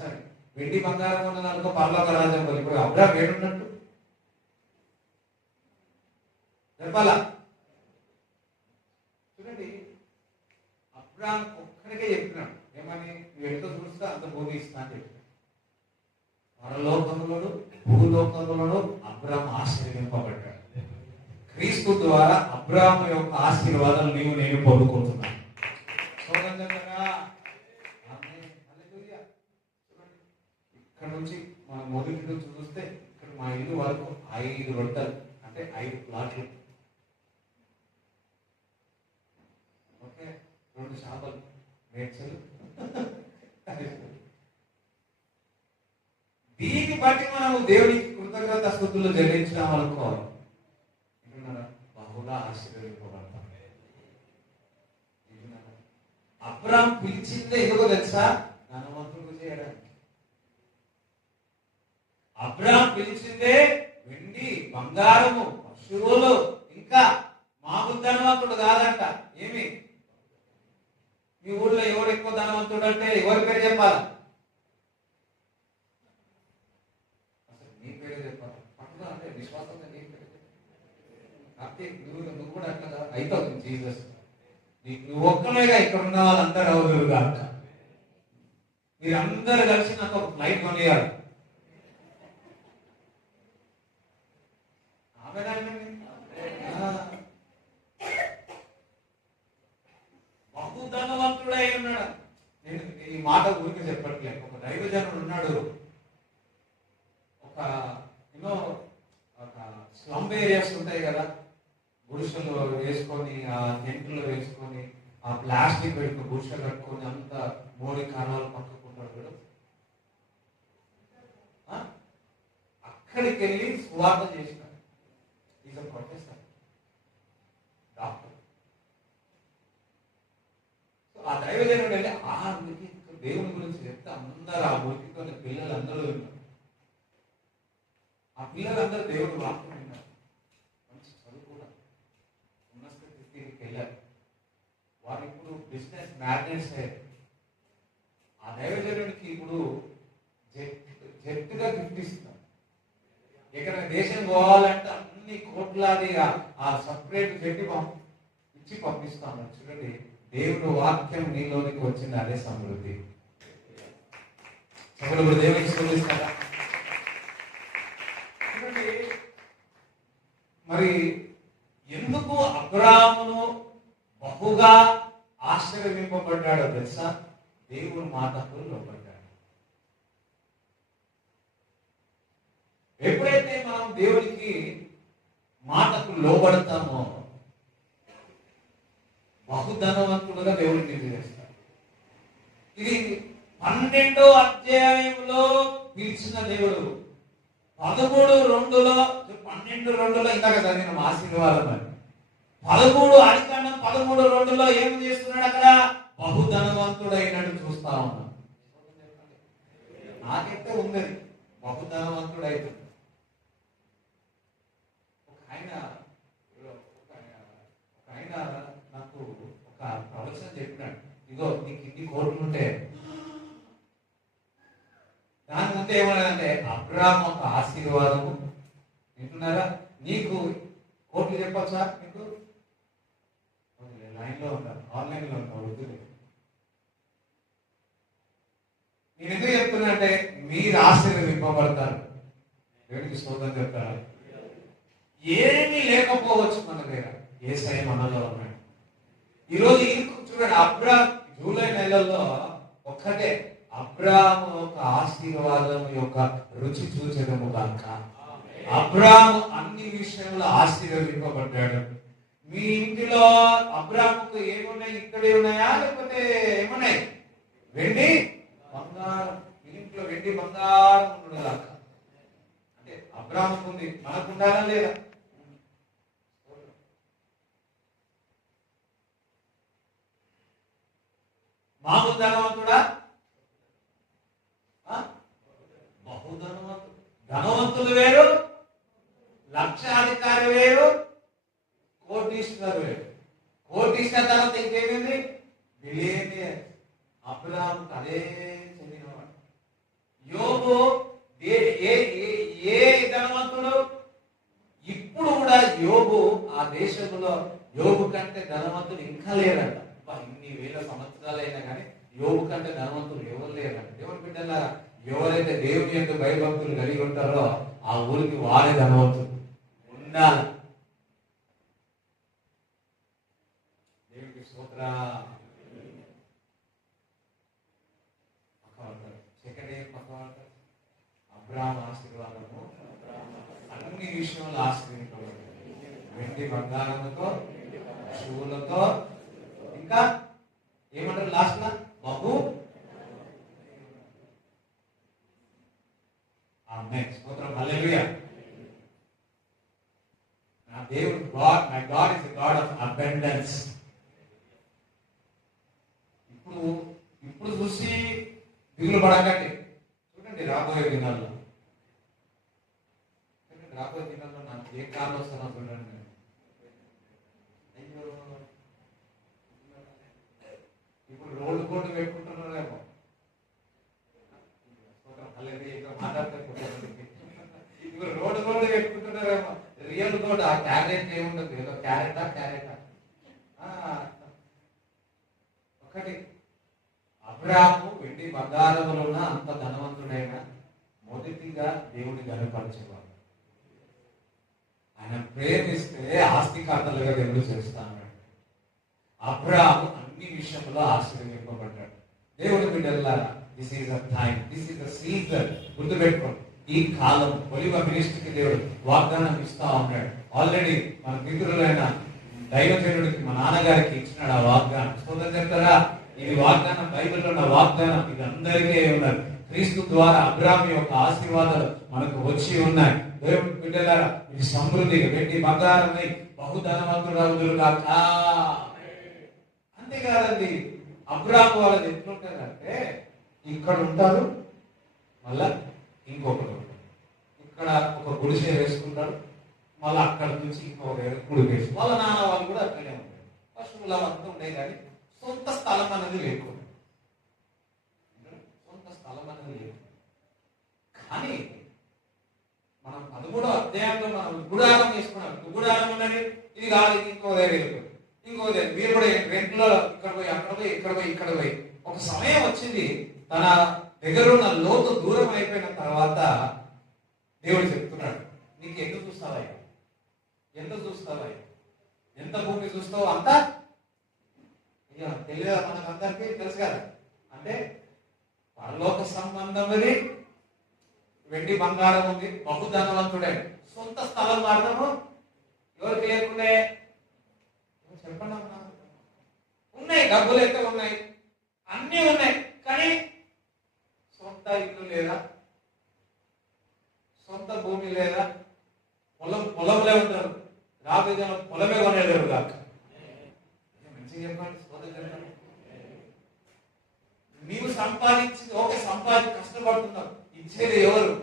సరే, వెండి బంగారం ఉన్నదానికో పరలోక రాజ్యం. ఇప్పుడు అబ్రాహాము ఏడున్నట్టు చెప్పాలా? చూడండి, అబ్రాహాము ఒక్కడికే చెప్తున్నాడు ఏమని? నువ్వు ఎంత చూస్తా అంత భూమి ఇస్తా అని చెప్పాడు. పరలోకములను భూలోకములను అబ్రాహాము ఆశీర్వదింపబడ్డాడు. క్రీస్తు ద్వారా అబ్రాహాము యొక్క ఆశీర్వాదాలు నేను పొందుకుంటున్నాను. ఇక్కడ నుంచి మన మొదటి నుంచి చూస్తే ఇక్కడ మా ఇల్లు వరకు 5 రొట్టెలు అంటే 5 ప్లాట్లు. ఓకే, 2 చేపలు మేడ్చలు. దీన్ని బట్టి మనము దేవునికి కృతజ్ఞత స్తుతులు చెల్లించడం అనుకోవాలి. బహుళ ఆశీర్వదింపబడతాం. అబ్రాహాము పిలిచిందే ఎందుకో తెలుసా? ధనవంతుడు చేయడానికి. అబ్రాహాము పిలిచిందే వెండి బంగారము పశువులు, ఇంకా మామూలు ధనవంతుడు కాదంట. ఏమి? నీ ధనవంతుడు అంటే ఎవరి పేరు చెప్పాలి? అసలు నీ పేరు చెప్పాలి. పట్టుదల అంటే విశ్వాసంగా నీ పేరు కాబట్టి నువ్వు కూడా అట్లా అయిపోతుంది. జీసస్ నువ్వు ఒక్కలేగా ఇక్కడ ఉన్న వాళ్ళందరూ అవుతారు కాక మీరందరూ కలిసి నాకు ఒక ఫ్లైట్ కొనియాలి. బహుధనవంతుడై ఉన్నాడు. నేను ఈ మాట ఊరికి చెప్పట్లేదు. ఒక దైవజనుడు ఉన్నాడు. ఒక ఒక స్లమ్ ఏరియాస్ ఉంటాయి కదా, గుడిసెలు వేసుకొని ఆ టెంట్లు వేసుకొని ఆ ప్లాస్టిక్ పెట్టుకుని గుడిసెలు కట్టుకొని అంత మోడీ కారణాలు పట్టుకుంటాడు. అక్కడికి వెళ్ళి సువార్త చేసినాడు. Is a professor, doctor. ఆ దైవజనుడు వెళ్ళి ఆ ఊరికి దేవుని గురించి చెప్తే అందరూ ఆ ఊరితో పిల్లలందరూ విన్నారు. ఆ పిల్లలందరూ దేవుని వాక్యం విన్నారు. మంచి చదువు కూడా ఉన్నత స్థితికి వెళ్ళారు. వారు ఇప్పుడు బిజినెస్ మ్యాగ్నెట్స్ అయ్యారు. ఆ దైవజనుడికి ఇప్పుడు జట్టుగా గిఫ్ట్ ఇస్తున్నారు. ఇక్కడ దేశం పోవాలంటే అన్ని కోట్లాది ఆ సపరేట్ జట్టు ఇచ్చి పంపిస్తాను. చూడండి, దేవుడు వాక్యం నీలోనికి వచ్చింది, అదే సమృద్ధి. ఇప్పుడు దేవుడికి చూపిస్తారా? చూడండి, మరి ఎందుకు అబ్రాహామును బహుగా ఆశీర్వదింపబడ్డాడో తెలుసా? దేవుడు మాటకు లోబడ్డాడు. ఎప్పుడైతే మనం దేవునికి మాటకు లోబడతామో బహుధనవంతుడుగా దేవుడిని నిర్ణయిస్తాడు. ఇది 12వ అధ్యాయంలో పిలిచిన దేవుడు 13:2లో 12:2లో ఇందాక చదివిన ఆశీర్వాదం అని 13 ఆదికాండం 13:2లో ఏం చేస్తున్నాడు? అక్కడ బహుధనవంతుడైనట్టు చూస్తా ఉన్నాం. నాకైతే ఉంది బహుధనవంతుడైతుంది. ఒక ఆయన నాకు ఒక ప్రవచనం చెప్పినాడు. ఇగో నీకు ఇన్ని కోట్లు ఉంటే దాని ముందు ఏమన్నాడంటే అబ్రాహాము ఒక ఆశీర్వాదము. వింటున్నారా? నీకు కోట్లు చెప్పచ్చా? నీకు లైన్లో ఉంటారు, ఆన్లైన్లో ఉంటారు. నేను ఎందుకు చెప్తున్నా అంటే మీరు ఆశీర్వదింపబడతారు. దేవుడికి స్తోత్రం చెప్తారా? ఏమీ లేకపోవచ్చు మన దగ్గర, యేసయ్య మనలో ఉన్నాడు. ఈరోజు చూడండి, జూలై నెలలో ఒక్కటే అబ్రాహాము యొక్క ఆశీర్వాదం యొక్క రుచి చూచడము కాక అబ్రాహాము అన్ని విషయంలో ఆశీర్వదింపబడ్డాడు. మీ ఇంటిలో అబ్రాహాముకు ఏమున్నాయి? ఇక్కడే ఉన్నాయా లేకపోతే ఏమున్నాయి? వెండి బంగారం. మీ ఇంట్లో వెండి బంగారం ఉండదాకా అంటే అబ్రాహాముకు ఉంది, మనకు ఉండాలా లేదా? మామూలు ధనవంతుడా? బహుధనవంతుడు. ధనవంతులు వేరు, లక్షాధికారి వేరు, కోటీశ్వరు వేరు. కోటీశ్వర తర్వాత ఇంకేమింది? బిలియనియర్. అబ్రాహాము అదే చెందినవాడు. యోబు ఏ ధనవంతుడు? ఇప్పుడు కూడా యోబు ఆ దేశంలో యోబు కంటే ధనవంతుడు ఇంకా లేరంట. ఇన్ని వేల సంవత్సరాలైనా కానీ యోబు కంటే ధనవంతులు ఎవరు లేరంట. దేవుని బిడ్డలారా, ఎవరైతే దేవుని యొక్క భయభక్తులు కలిగి ఉంటారో ఆ ఊరికి వారే ధనవంతులు ఉండాలి. దేవుడికి స్తోత్రం. సెకండ్ అబ్రాహాము ఆశీర్వాదము అన్ని విషయంలో ఆశీర్వదింపబడింది. వెండి బంగారముతో, శువులతో, ఇంకా ఏమంటారు లాస్ట్ లా? బహు. స్తోత్రం. హల్లెలూయా. నా దేవుడు my God is a God of abundance. ఇప్పుడు చూసి దిగులు పడకండి. చూడండి రాబోయే దినాల్లో నాకు ఏ కారణం వస్తుందో చూడండి. అయ్యో, ఇప్పుడు రోడ్డు కోట్లు పెట్టుకుంటున్నారు, ఒక్కటి, అబ్రాహాము వెండి బంగారములున్న అంత ధనవంతుడైన మొదటిగా దేవుని గణపరిచేవాడు. ఆయన ప్రేమిస్తే ఆస్తి ఖాతాలుగా దేవుడు చేస్తాను. అబ్రాహాము అన్ని విషయంలో ఆశీర్వదింపబడ్డాడు. దేవుని బిడ్డలారా, this is a time, this is a season. గుర్తుపెట్టుకోండి, ఈ కాలం ఒలివ మినిస్ట్రీకి దేవుడు వాగ్దానం ఇస్తా ఉన్నాడు. ఆల్రెడీ మన మిత్రులైన దైవజనుడికి మా నాన్నగారికి ఇచ్చినాడు ఆ వాగ్దానం. సోదరు చెప్తారా, ఇది వాగ్దానం, బైబిల్లో ఉన్న వాగ్దానం, ఇది అందరికీ ఉన్నది. క్రీస్తు ద్వారా అబ్రాహాము యొక్క ఆశీర్వాదాలు మనకు వచ్చి ఉన్నాయి. దేవుని బిడ్డలారా, ఇది సమృద్ధిగా వెండి బంగారమై బహుధనవంతుడు కాక. అంతేకాదండి, అబ్రాహాము వాళ్ళది ఎట్లుంటారంటే, ఇక్కడ ఉంటారు, మళ్ళా ఇంకొకరు ఉంటారు, ఇక్కడ ఒక గుడిసె వేసుకుంటారు, మళ్ళీ అక్కడ నుంచి ఇంకొక గుడి వేసి, వాళ్ళ నాన్న వాళ్ళు కూడా అక్కడే ఉంటారు. పశువులు అంతా ఉండే కానీ సొంత స్థలం అనేది లేకుండా, సొంత స్థలం అనేది లేదు. కానీ మనం 13వ అధ్యాయంలో మనం గుడారం చేసుకున్నాం. గుడారం ఉన్నది, ఇది కాదు, ఇది ఇంకో దగ్గర వెళ్ళిపోయి, ఇంకో దగ్గర మీరు కూడా రెంట్లో ఇక్కడ పోయి అక్కడ పోయి ఇక్కడ పోయి ఇక్కడ పోయి. ఒక సమయం వచ్చింది, తన దగ్గర ఉన్న లోతు దూరం అయిపోయిన తర్వాత దేవుడు చెప్తున్నాడు, నీకు ఎంత చూస్తావయ్యా, ఎంత చూస్తావయ్యా, ఎంత భూమి చూస్తావో అంత. ఇక తెలియదా మనకందరికీ తెలుసు కదా. అంటే పరలోక సంబంధమని వెండి బంగారం ఉంది, బహుధనవంతుడే, సొంత స్థలం మాత్రము ఎవరికి లేకుండే. చెప్పండి అమ్మా, ఉన్నాయి, డబ్బులు అయితే ఉన్నాయి, అన్నీ ఉన్నాయి, కానీ సొంత ఇల్లు లేదా, సొంత భూమి లేదా. పొలంలో ఉంటారు, రాబోయే పొలమే కొనేలేరు కాక. మంచిగా చెప్పండి, చెప్పండి. నీవు సంపాదించి ఓకే, కష్టపడుతున్నావు, ఇచ్చేది ఎవరు?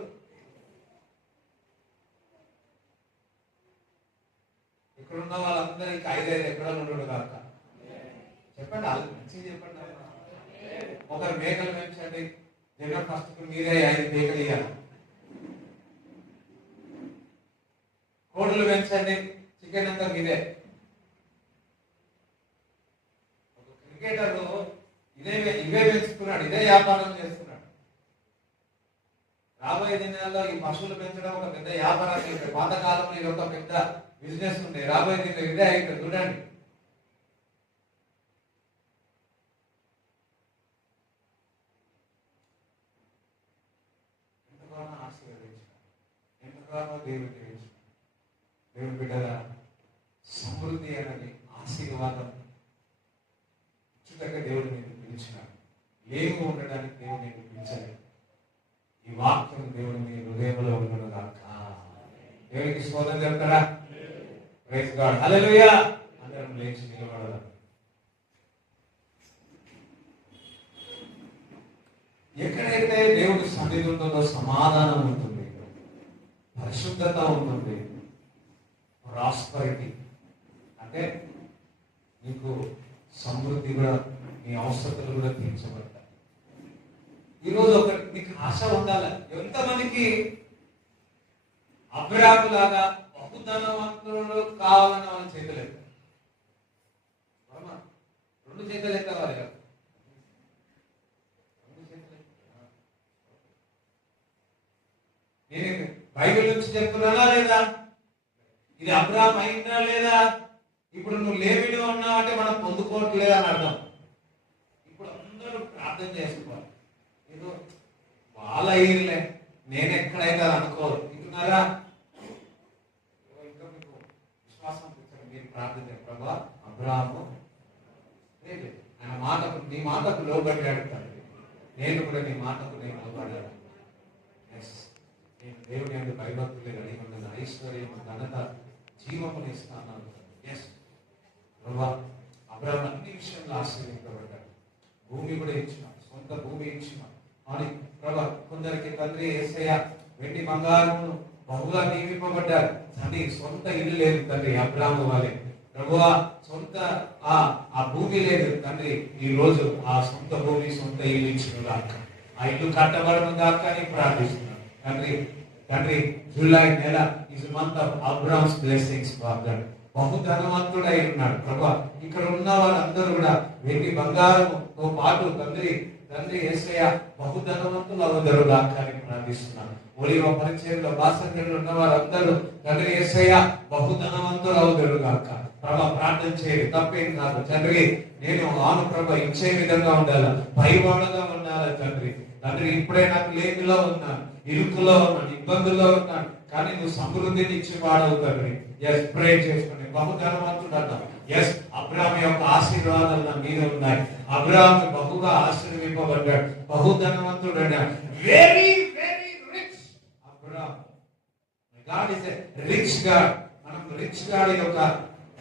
ఇక్కడున్న వాళ్ళందరికీ 5 ఎకరాలు ఉండడు కాక. చెప్పండి, వాళ్ళు మంచిగా చెప్పండి. ఒకరు మేకలు పెంచండి, జనవరి 1కు మీరే 5 మేకలు ఇవ్వాలి. కోడులు పెంచండి, చికెన్ అంతా మీదే. ఒక క్రికెటర్ ఇవే పెంచుకున్నాడు, ఇదే వ్యాపారం చేస్తున్నాడు. రాబోయే దినాల్లో ఈ పశువులు పెంచడం ఒక పెద్ద వ్యాపారాన్ని, పాతకాలంలో ఇది ఒక పెద్ద బిజినెస్ ఉంది. రాబోయే దినాల్లో ఇదే అయితే చూడండి. ఎంతగానో ఆశీర్వదించాడు, ఎంతగానో దేవుడు దేవుని బిడ్డల సమృద్ధి అనేది ఆశీర్వాదం ఉచితంగా దేవుడు నేను పిలిచినాడు. లేవు ఉండడానికి దేవుడు నేను పిలిచాడు. ఈ వాక్యం దేవుడు మీ హృదయంలో ఉండడం కాక. దేవునికి స్తోత్రం చెప్తారా? ప్రైజ్ గాడ్, హల్లెలూయా. అందరం లేచి నిలబడదాం. ఎక్కడైతే దేవుడి సన్నిధి ఉంటుందో సమాధానం ఉంటుంది, పరిశుద్ధత ఉంటుంది, ప్రాస్పరిటీ అంటే నీకు సమృద్ధి కూడా, నీ అవసరతలు కూడా తీర్చబడతాయి. ఈరోజు ఒక నీకు ఆశ ఉండాలి. ఎంతమందికి అబ్రాహాము లాగా బహుధనవంతులు కావాలని వాళ్ళ చేతులు ఎత్తారు? 2 చేతులు ఎత్తవాలి కదా. నేను బైబిల్ నుంచి చెప్తున్నానా లేదా? ఇది అబ్రాహాము అయిందా లేదా? ఇప్పుడు నువ్వు లేవిడు ఉన్నావు అంటే మనం పొందుకోవట్లేదు అని అర్థం. ఇప్పుడు అందరూ ప్రార్థన చేసుకోవాలి. ఏదో వాళ్ళ అయ్యిలే, నేను ఎక్కడైతే అనుకోరు. ఇంటున్నారా? ఇంకా మీకు విశ్వాసం తెచ్చారు, మీరు ప్రార్థన చేయాలి. ప్రభా, అబ్రాహాము లేదు, ఆయన మాటకు, నీ మాటకు లోబడ్డాడు తండ్రి, నేను కూడా నీ మాటకు నేను లోబడ్డాను. నేను దేవుని యొక్క భయభక్తులే కలిగి ఉండదు, ఐశ్వర్యం, ఘనత, జీవమును ఇస్తాను. ఎస్ ప్రభా, అబ్రాహాము అన్ని విషయంలో ఆశీర్వదించబడ్డాడు. భూమి కూడా ఇచ్చినాడు, సొంత భూమి ఇచ్చినాడు. అని ప్రభా, కొందరికి తండ్రి యేసయ్య వెండి బంగారమును బహుగా నియమింపబడ్డారు. తండ్రి సొంత ఇల్లు లేదు తండ్రి, అబ్రాహాము వాళ్ళే. ప్రభువా, సొంత ఆ భూమి లేదు తండ్రి, ఈ రోజు ఆ సొంత భూమి, సొంత ఇల్లు ఇచ్చిన దాకా, ఆ ఇల్లు కట్టబడడం దాకా అని ప్రార్థిస్తున్నాను తండ్రి. తండ్రి, జూలై నెల is a month of Abraham's blessings, Father. బహుధనవంతుడై ఉన్నాడు. ప్రభా ఇక్కడ ఉన్న వాళ్ళందరూ కూడా వెండి బంగారంతో పాటు తండ్రి యేసయ్య బహుధనవంతులు అవుతారు అని ప్రార్థిస్తున్నాను. ఒలివ పరిచయంలో బాసంగంలో ఉన్న వారందరూ తండ్రి యేసయ్య బహుధనవంతులు అవుతారు గాక. ప్రభా ప్రార్థన చేయండి, తప్పేం కాదు తండ్రి. నేను ఆను ప్రభా ఇచ్చే విధంగా ఉండాలి, పైవాడుగా ఉండాలి తండ్రి. ఇప్పుడే నాకు లేమిలో ఉన్నాను, ఇరుకులో ఉన్నాను, ఇబ్బందుల్లో ఉన్నాను, కానీ నువ్వు సమృద్ధిని ఇచ్చి వాడవు తండ్రి. ఎస్ ప్రే చేసుకోండి. బహుధనవంతుడు అన్నావు. ఎస్ అబ్రాహాము యొక్క ఆశీర్వాదాలు నా మీద ఉన్నాయి. అబ్రాహాము బహుగా ఆశీర్వింపబడ్డాడు, బహుధనవంతుడు అన్నాడు. Very very rich Abraham. God is a rich God. మనం రిచ్ గాడ్ యొక్క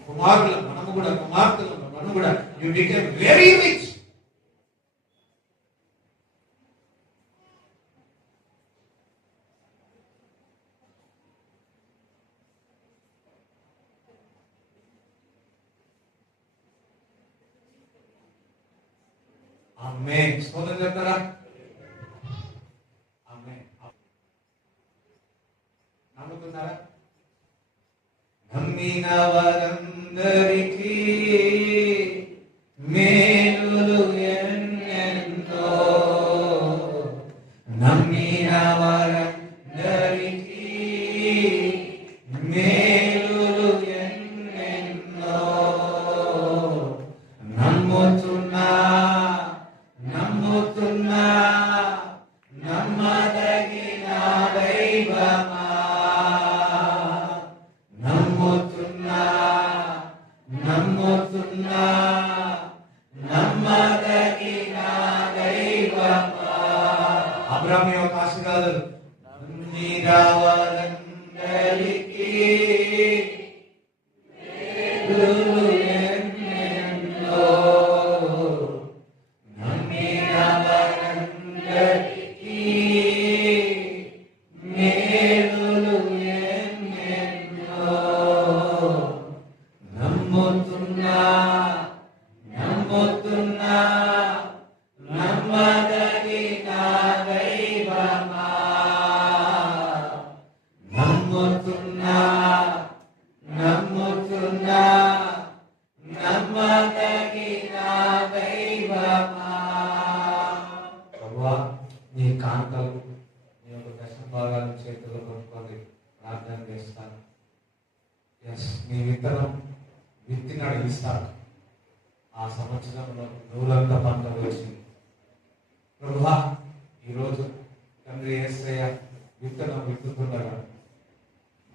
కుమారులు, మనము కూడా కుమార్తెలు, మనము కూడా యు బికేమ్ వెరీ రిచ్. ఆమేన్. స్తోత్రం చెప్తారా? ఆమేన్. నమ్ముతున్నారా? నమ్మిన వారందరికీ మేలులు ఎన్నెంతో, నమ్మిన వారందరికీ మేలులు ఎన్నెన్నో, నమ్ముతున్నా నమ్మదగిన దైవమా, నమ్ముతున్నా నమ్మదగిన దైవమా. అబ్రాహాము యొక్క ఆశీర్వాదాలు వారందరికీ నీ కాంతలు నీ యొక్క దశమ భాగాన్ని చేతుల్లో పట్టుకొని ప్రార్థన చేస్తాను. ఎస్ నీ విత్తనం విత్తినాడు ఇస్తాను. ఆ సంవత్సరంలో నూరంత పంట వచ్చింది. ప్రభువా ఈరోజు తండ్రి యేసయ్య విత్తనం విత్తుతుండగా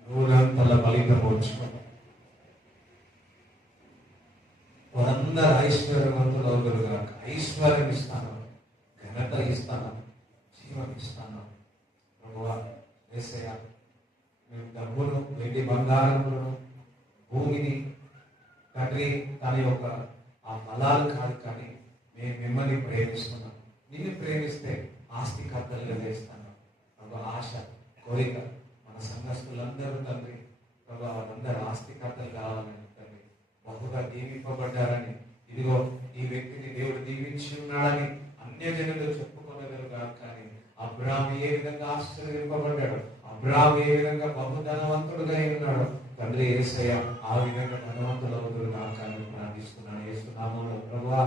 నూరంతల ఫలితం వచ్చుకుంటాం. వారందరూ ఐశ్వర్యవంతులు అవుతారు కాక. ఐశ్వర్యం ఇస్తాను, ఘనత ఇస్తాను, జీవం ఇస్తాను. ప్రభువా యేసయ్య మేము డబ్బును, వెండి బంగారములను, భూమిని తండ్రి తన యొక్క ఆ బలాలు కాదు, కానీ మేము మిమ్మల్ని ప్రేమిస్తున్నాం. నిన్ను ప్రేమిస్తే ఆస్తికర్తలుగా చేస్తాను. ప్రభు ఆశ, కోరిక మన సంఘస్థులందరూ తండ్రి ప్రభు వాళ్ళందరూ ఆస్తికర్తలు కావాలని తండ్రి బహుగా దీవింపబడ్డారని, ఇదిగో ఈ వ్యక్తిని దేవుడు దీవించి ఉన్నాడని అన్యజనులు చెప్పుకోగలరు. కానీ అబ్రాహాము ఏ విధంగా ఆశ్చర్యింపబడ్డాడు, అబ్రాహాము ఏ విధంగా బహుధనవంతుడుగా ఉన్నాడు, తండ్రి యేసయ్య ఆ విధంగా ధనవంతులు అవుతుడు కాకని ప్రార్థిస్తున్నాను. యేసునామములో ప్రభువా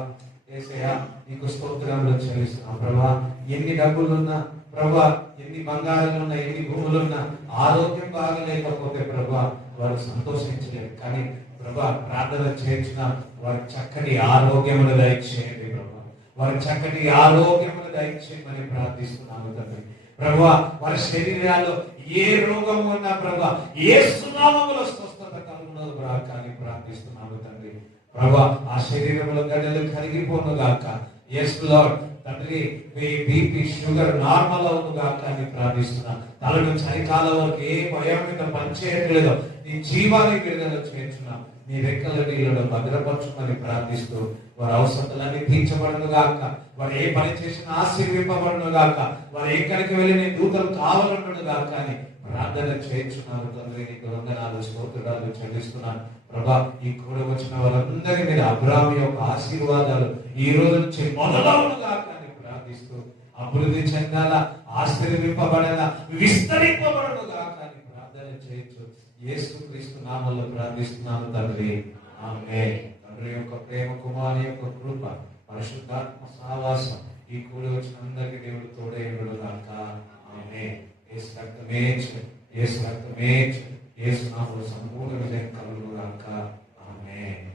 యేసయ్య నీకు స్తోత్రములు చెల్లిస్తున్నాం. ప్రభువా ఎన్ని డబ్బులున్నా, ప్రభువా ఎన్ని బంగారాలున్నా, ఎన్ని భూములున్నా, ఆరోగ్యం బాగలేకపోతే ప్రభువా వారు సంతోషించలేరు. కానీ ప్రభువా ప్రార్థన చేయించిన వారి చక్కటి ఆరోగ్యమును దయచేయండి. ప్రభువా వారి చక్కటి ఆరోగ్యమును దయచేయమని ప్రార్థిస్తున్నాము తండ్రి. ప్రభువా వారి శరీరాల్లో ఏ రోగం ఉన్నా ప్రభువా యేసు నామములో స్వస్థత కలుగును గాక అని ప్రార్థిస్తున్నాము తండ్రి. ప్రభువా ఆ శరీరంలో గడ్డలు కరిగిపోను గాక. yes lord తండ్రి బీపీ షుగర్ నార్మల్ అవును గాక అని ప్రార్థిస్తున్నాం. తలను చలికాలం వరకు ఏ భయం మీద పనిచేయట్లేదు, నీ జీవాన్ని విడుదల చేస్తున్నాం. నీ రెక్కల నీళ్ళలో భద్రపరచుమని ప్రార్థిస్తూ వారి అవసరాలన్నీ తీర్చబడను గాక. వారు ఏ పని చేసినా ఆశీర్వింపబడను గాక. వారు ఎక్కడికి వెళ్ళి నీ దూతలు కావాలంటును గాక అని ప్రార్థన చేయించున్నాను తండ్రి. నీకు వందనాలు, స్తోత్రాలు చెల్లిస్తున్నాను. ప్రభా ఈ కూడి వచ్చిన వాళ్ళందరి మీద అబ్రాహాము యొక్క ఆశీర్వాదాలు ఈ రోజు నుంచి మొదలవును గాక అని ప్రార్థిస్తూ అభివృద్ధి చెందాలా, ఆశీర్వింపబడాలా, విస్తరింపబడను గాక అని ప్రార్థన చేయొచ్చు. యేసుక్రీస్తు నామములో ప్రార్థిస్తున్నాను తండ్రి. ఆమేన్. తండ్రి యొక్క ప్రేమ, కుమారుని యొక్క కృప, పరిశుద్ధాత్మ సహవాసం ఈ కూడి వచ్చిన అందరికీ దేవుడు తోడై ఉండుగాక. ఆమేన్. యేసు రక్తమే జయం, యేసు రక్తమే జయం, యేసు నామములో సంపూర్ణ విజయం కలుగుగాక. ఆమేన్.